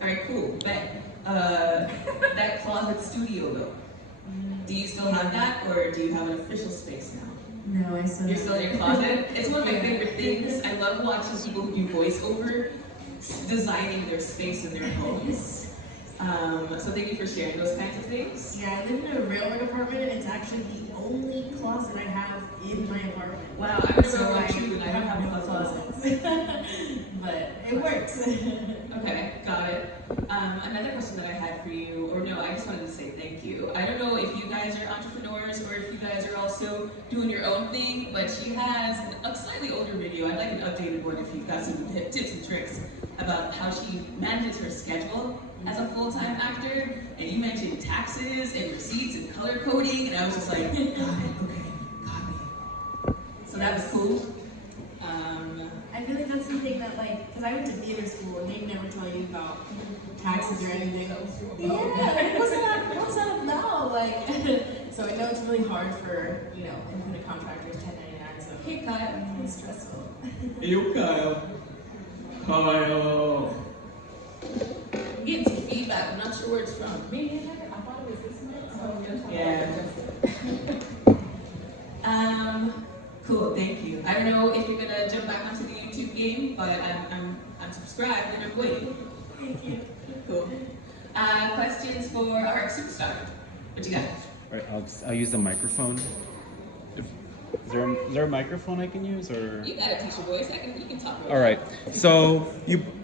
Alright, cool. Bet. That closet studio though. Do you still have that, or do you have an official space now? No, I still You're still in your closet? It's one of my favorite things. I love watching people who do voiceover designing their space in their homes. So thank you for sharing those kinds of things. Yeah, I live in a railroad apartment, and it's actually the only closet I have in my apartment. Wow, I remember So when too, and I don't have no a closet. But it works. Okay, got it. Another question that I had for you, or no, I just wanted to say thank you. I don't know if you guys are entrepreneurs or if you guys are also doing your own thing, but she has a slightly older video. I'd like an updated one if you've got some tips and tricks about how she manages her schedule as a full-time actor. And you mentioned taxes and receipts and color coding, and I was just like, got it, okay, got me. So that was cool. I feel like that's something that, like, because I went to theater school and they never tell you about taxes or anything. Yeah, what's that about? Like, so I know it's really hard for, you know, independent contractors, 1099. So hey, Kyle, it's stressful. Hey, yo, Kyle. Kyle. I'm getting some feedback. I'm not sure where it's from. Maybe I thought it was this one. Yeah. Cool. Thank you. I don't know if you're gonna jump back onto the YouTube game, but I'm subscribed and I'm waiting. Thank you. Cool. Questions for our superstar? What you got? All right, I'll use the microphone. Is there a microphone I can use, or? You got a teacher voice. You can talk. All right. So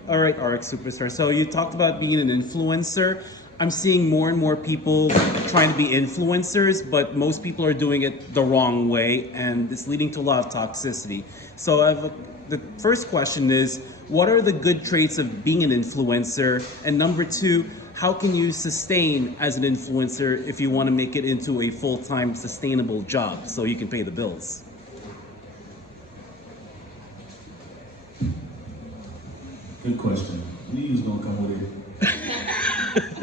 all right, RX Superstar. So you talked about being an influencer. I'm seeing more and more people trying to be influencers, but most people are doing it the wrong way, and it's leading to a lot of toxicity. So the first question is, what are the good traits of being an influencer? And number 2, how can you sustain as an influencer if you want to make it into a full-time sustainable job so you can pay the bills? Good question. Knew you was gonna come with it. Yeah.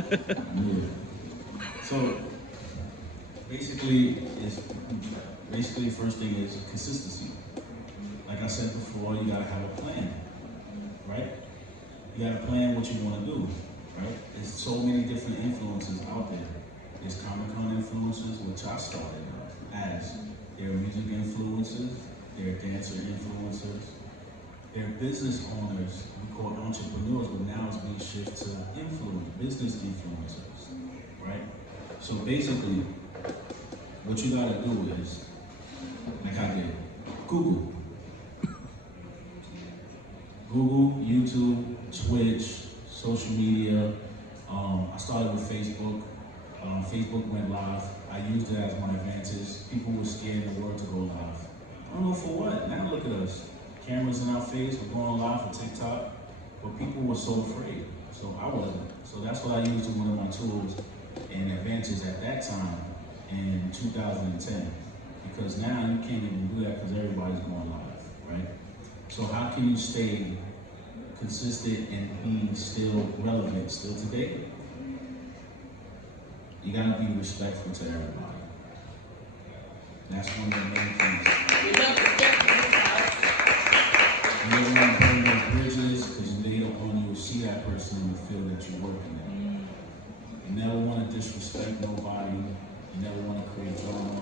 So basically, first thing is consistency. Like I said before, you gotta have a plan, right? You gotta plan what you want to do, right? There's so many different influences out there. There's Comic-Con influencers, which I started as. There are music influencers, there are dancer influencers, there are business owners, we call entrepreneurs, but now it's being shifted to business influencers, right? So basically, what you gotta do is, like I did, Google, YouTube, Twitch, social media. I started with Facebook. Facebook went live. I used it as my advantage. getting the word to go live. I don't know for what. Now look at us. Cameras in our face, we're going live for TikTok, but people were so afraid. So I wasn't. So that's what I used as one of my tools and advantages at that time in 2010. Because now you can't even do that because everybody's going live, right? So how can you stay consistent and be still relevant still today? You gotta be respectful to everybody. That's one of the main things. We love respect in this house. You don't want to burn those bridges because they don't want you to see that person in the field that you're working at. You never want to disrespect nobody. You never want to create drama.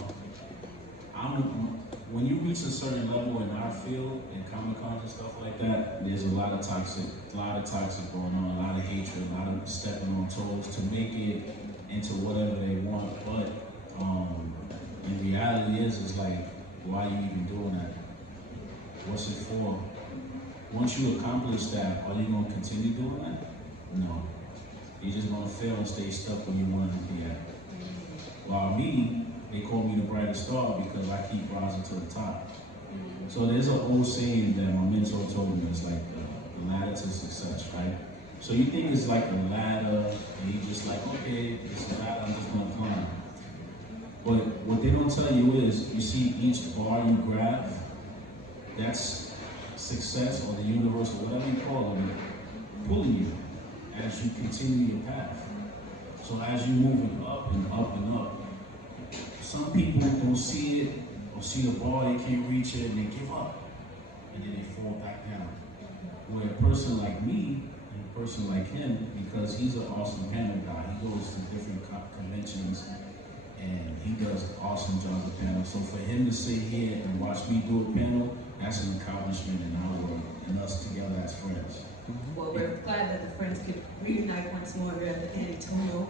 When you reach a certain level in our field, in Comic-Cons and stuff like that, there's a lot of toxic going on, a lot of hatred, a lot of stepping on toes to make it into whatever they want. But in reality is like, why are you even doing that? What's it for? Once you accomplish that, are you going to continue doing that? No. You're just going to fail and stay stuck where you wanted to be at. While me, they call me the brightest star because I keep rising to the top. So there's an old saying that my mentor told me, it's like the ladder to success, right? So you think it's like a ladder, and you just like, okay, it's a ladder, I'm just gonna climb. But what they don't tell you is, you see each bar you grab, that's success, or the universe, or whatever you call it, pulling you as you continue your path. So as you're moving up and up and up, some people don't see it or see a bar, they can't reach it, and they give up, and then they fall back down. Where a person like me and a person like him, because he's an awesome panel guy, he goes to different conventions and he does an awesome job of panel. So for him to sit here and watch me do a panel, that's an accomplishment in our world and us together as friends. Well, we're glad that the friends could reunite once more here at the AniTOMO.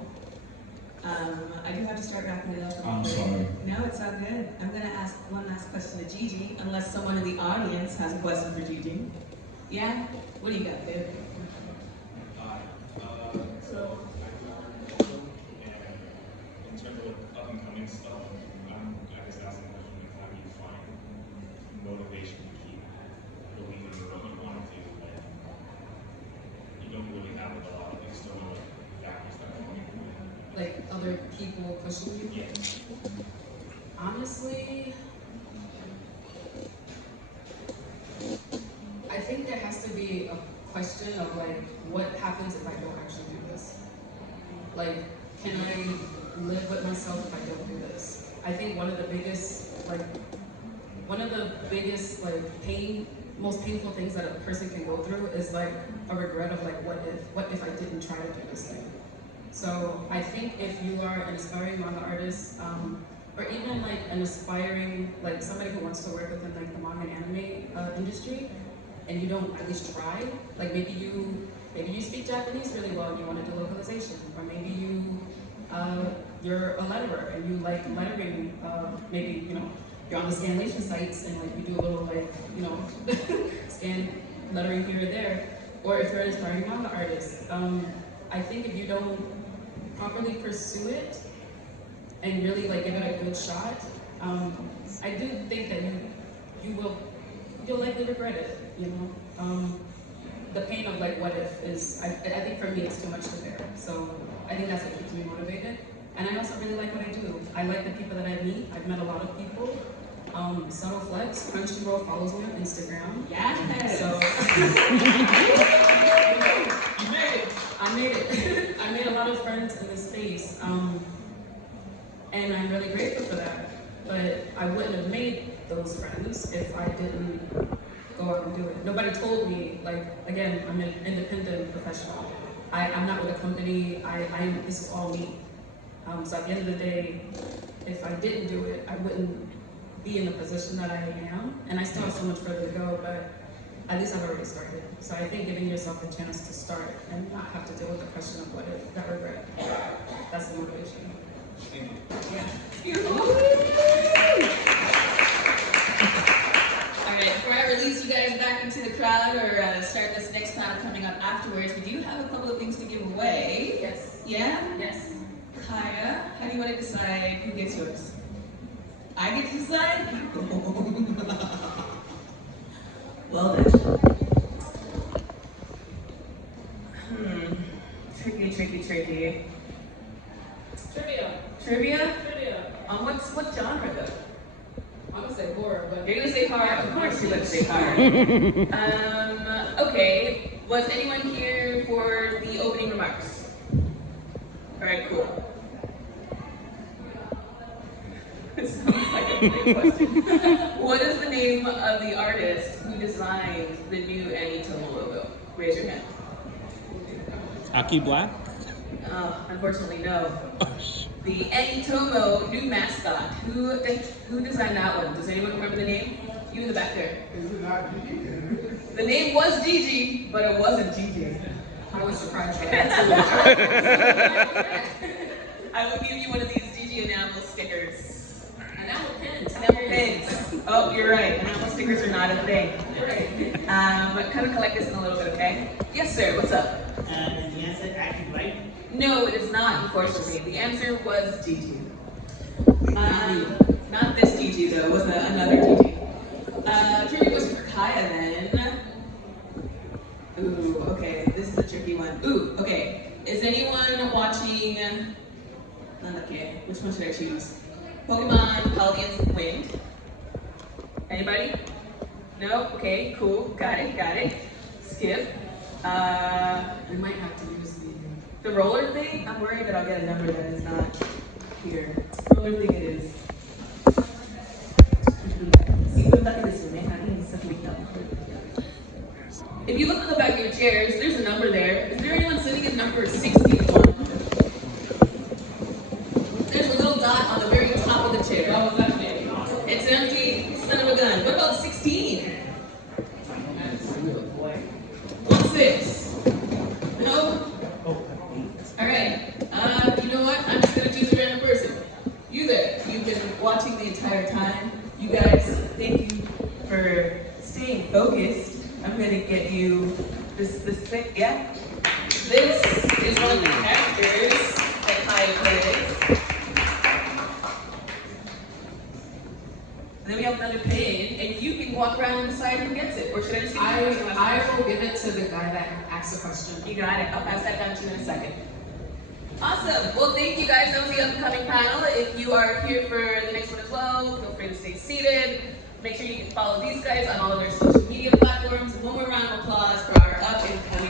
I do have to start wrapping it up. I'm sorry. No, it's all good. I'm going to ask one last question to Gigi, unless someone in the audience has a question for Gigi. Yeah? What do you got, babe? So, in terms of up and coming stuff, I just asking the question, how do you find motivation to keep believing in what you want to do when you don't really have a lot of external factors that are going on? Like other people pushing you? Yeah. Honestly, I think there has to be a question of like, what happens if I don't actually do this? Like, can I live with myself if I don't do this? I think one of the biggest most painful things that a person can go through is like a regret of like, what if I didn't try to do this thing? So I think if you are an aspiring manga artist, or even like an aspiring, like somebody who wants to work within like the manga and anime industry, and you don't at least try, like maybe you speak Japanese really well and you want to do localization, or maybe you're a letterer and you like lettering, maybe you're on the scanlation sites and like you do a little like scan lettering here or there, or if you're an aspiring manga artist, I think if you don't properly pursue it and really like give it a good shot, I do think that you'll likely regret it. The pain of like what if is, I think for me it's too much to bear. So I think that's what keeps me motivated. And I also really like what I do. I like the people that I meet. I've met a lot of people. Subtle Flex, Crunchyroll follows me on Instagram. Yes. So You made it. I made it. I made a lot of friends in this space, and I'm really grateful for that. But I wouldn't have made those friends if I didn't go out and do it. Nobody told me, like, again, I'm an independent professional. I'm not with a company. This is all me. So at the end of the day, if I didn't do it, I wouldn't be in the position that I am. And I still have so much further to go, but at least I've already started. So I think giving yourself a chance to start and not have to deal with the question of what if, that regret, that's the motivation. Thank you. Yeah. Beautiful. All right, before I release you guys back into the crowd or start this next panel coming up afterwards, we do have a couple of things to give away. Yes. Yeah? Yes. Kaya, how do you want to decide who gets yours? I get to decide? Well then. Tricky. Trivia? On what genre though? I'm gonna say horror, but You're gonna say horror? Of course you're gonna say horror. Okay. Was anyone here for the opening remarks? Alright, cool. It sounds like a big question. What is the name of the artist who designed the new AniTOMO logo? Raise your hand. Aki Black? Unfortunately, no. The AniTOMO new mascot. Who designed that one? Does anyone remember the name? You in the back there. Is it not Gigi? The name was Gigi, but it wasn't Gigi. I was surprised. I will give you one of these Gigi enamel stickers. Enamel pins. Enamel pins. Oh, you're right. Enamel stickers are not a thing. Kind of collect this in a little bit, okay? Yes, sir. What's up? Is the answer Aki Bright? No, it is not, unfortunately. The answer was Gigi. Not this Gigi, though. It was another Gigi. Trivia question for Kaya, then. Ooh, okay. This is a tricky one. Ooh, okay. Is anyone watching... Okay, which one should I choose? Pokemon Paladins Wind. Anybody? No? Okay, cool. Got it. Skip. We might have to use The roller thing? I'm worried that I'll get a number that is not here. Roller thing it is. If you look at the back of your chairs, there's a number there. Is there anyone sitting in number 61? There's a little dot on the very top of the chair. It's an empty son of a gun. What about 16? What's this? No? Alright. You know what? I'm just gonna choose a random person. You there. You've been watching the entire time. You guys, thank you for staying focused. I'm gonna get you this thing, yeah? This is one of the characters that Kai plays. And then we have another pin, and you can walk around and decide who gets it. Or should I just give it to you? I will give it to the guy that asked the question. You got it. I'll pass that down to you in a second. Awesome. Well, thank you guys. That was the upcoming panel. If you are here for the next one as well, feel free to stay seated. Make sure you can follow these guys on all of their social media platforms. One more round of applause for our up and coming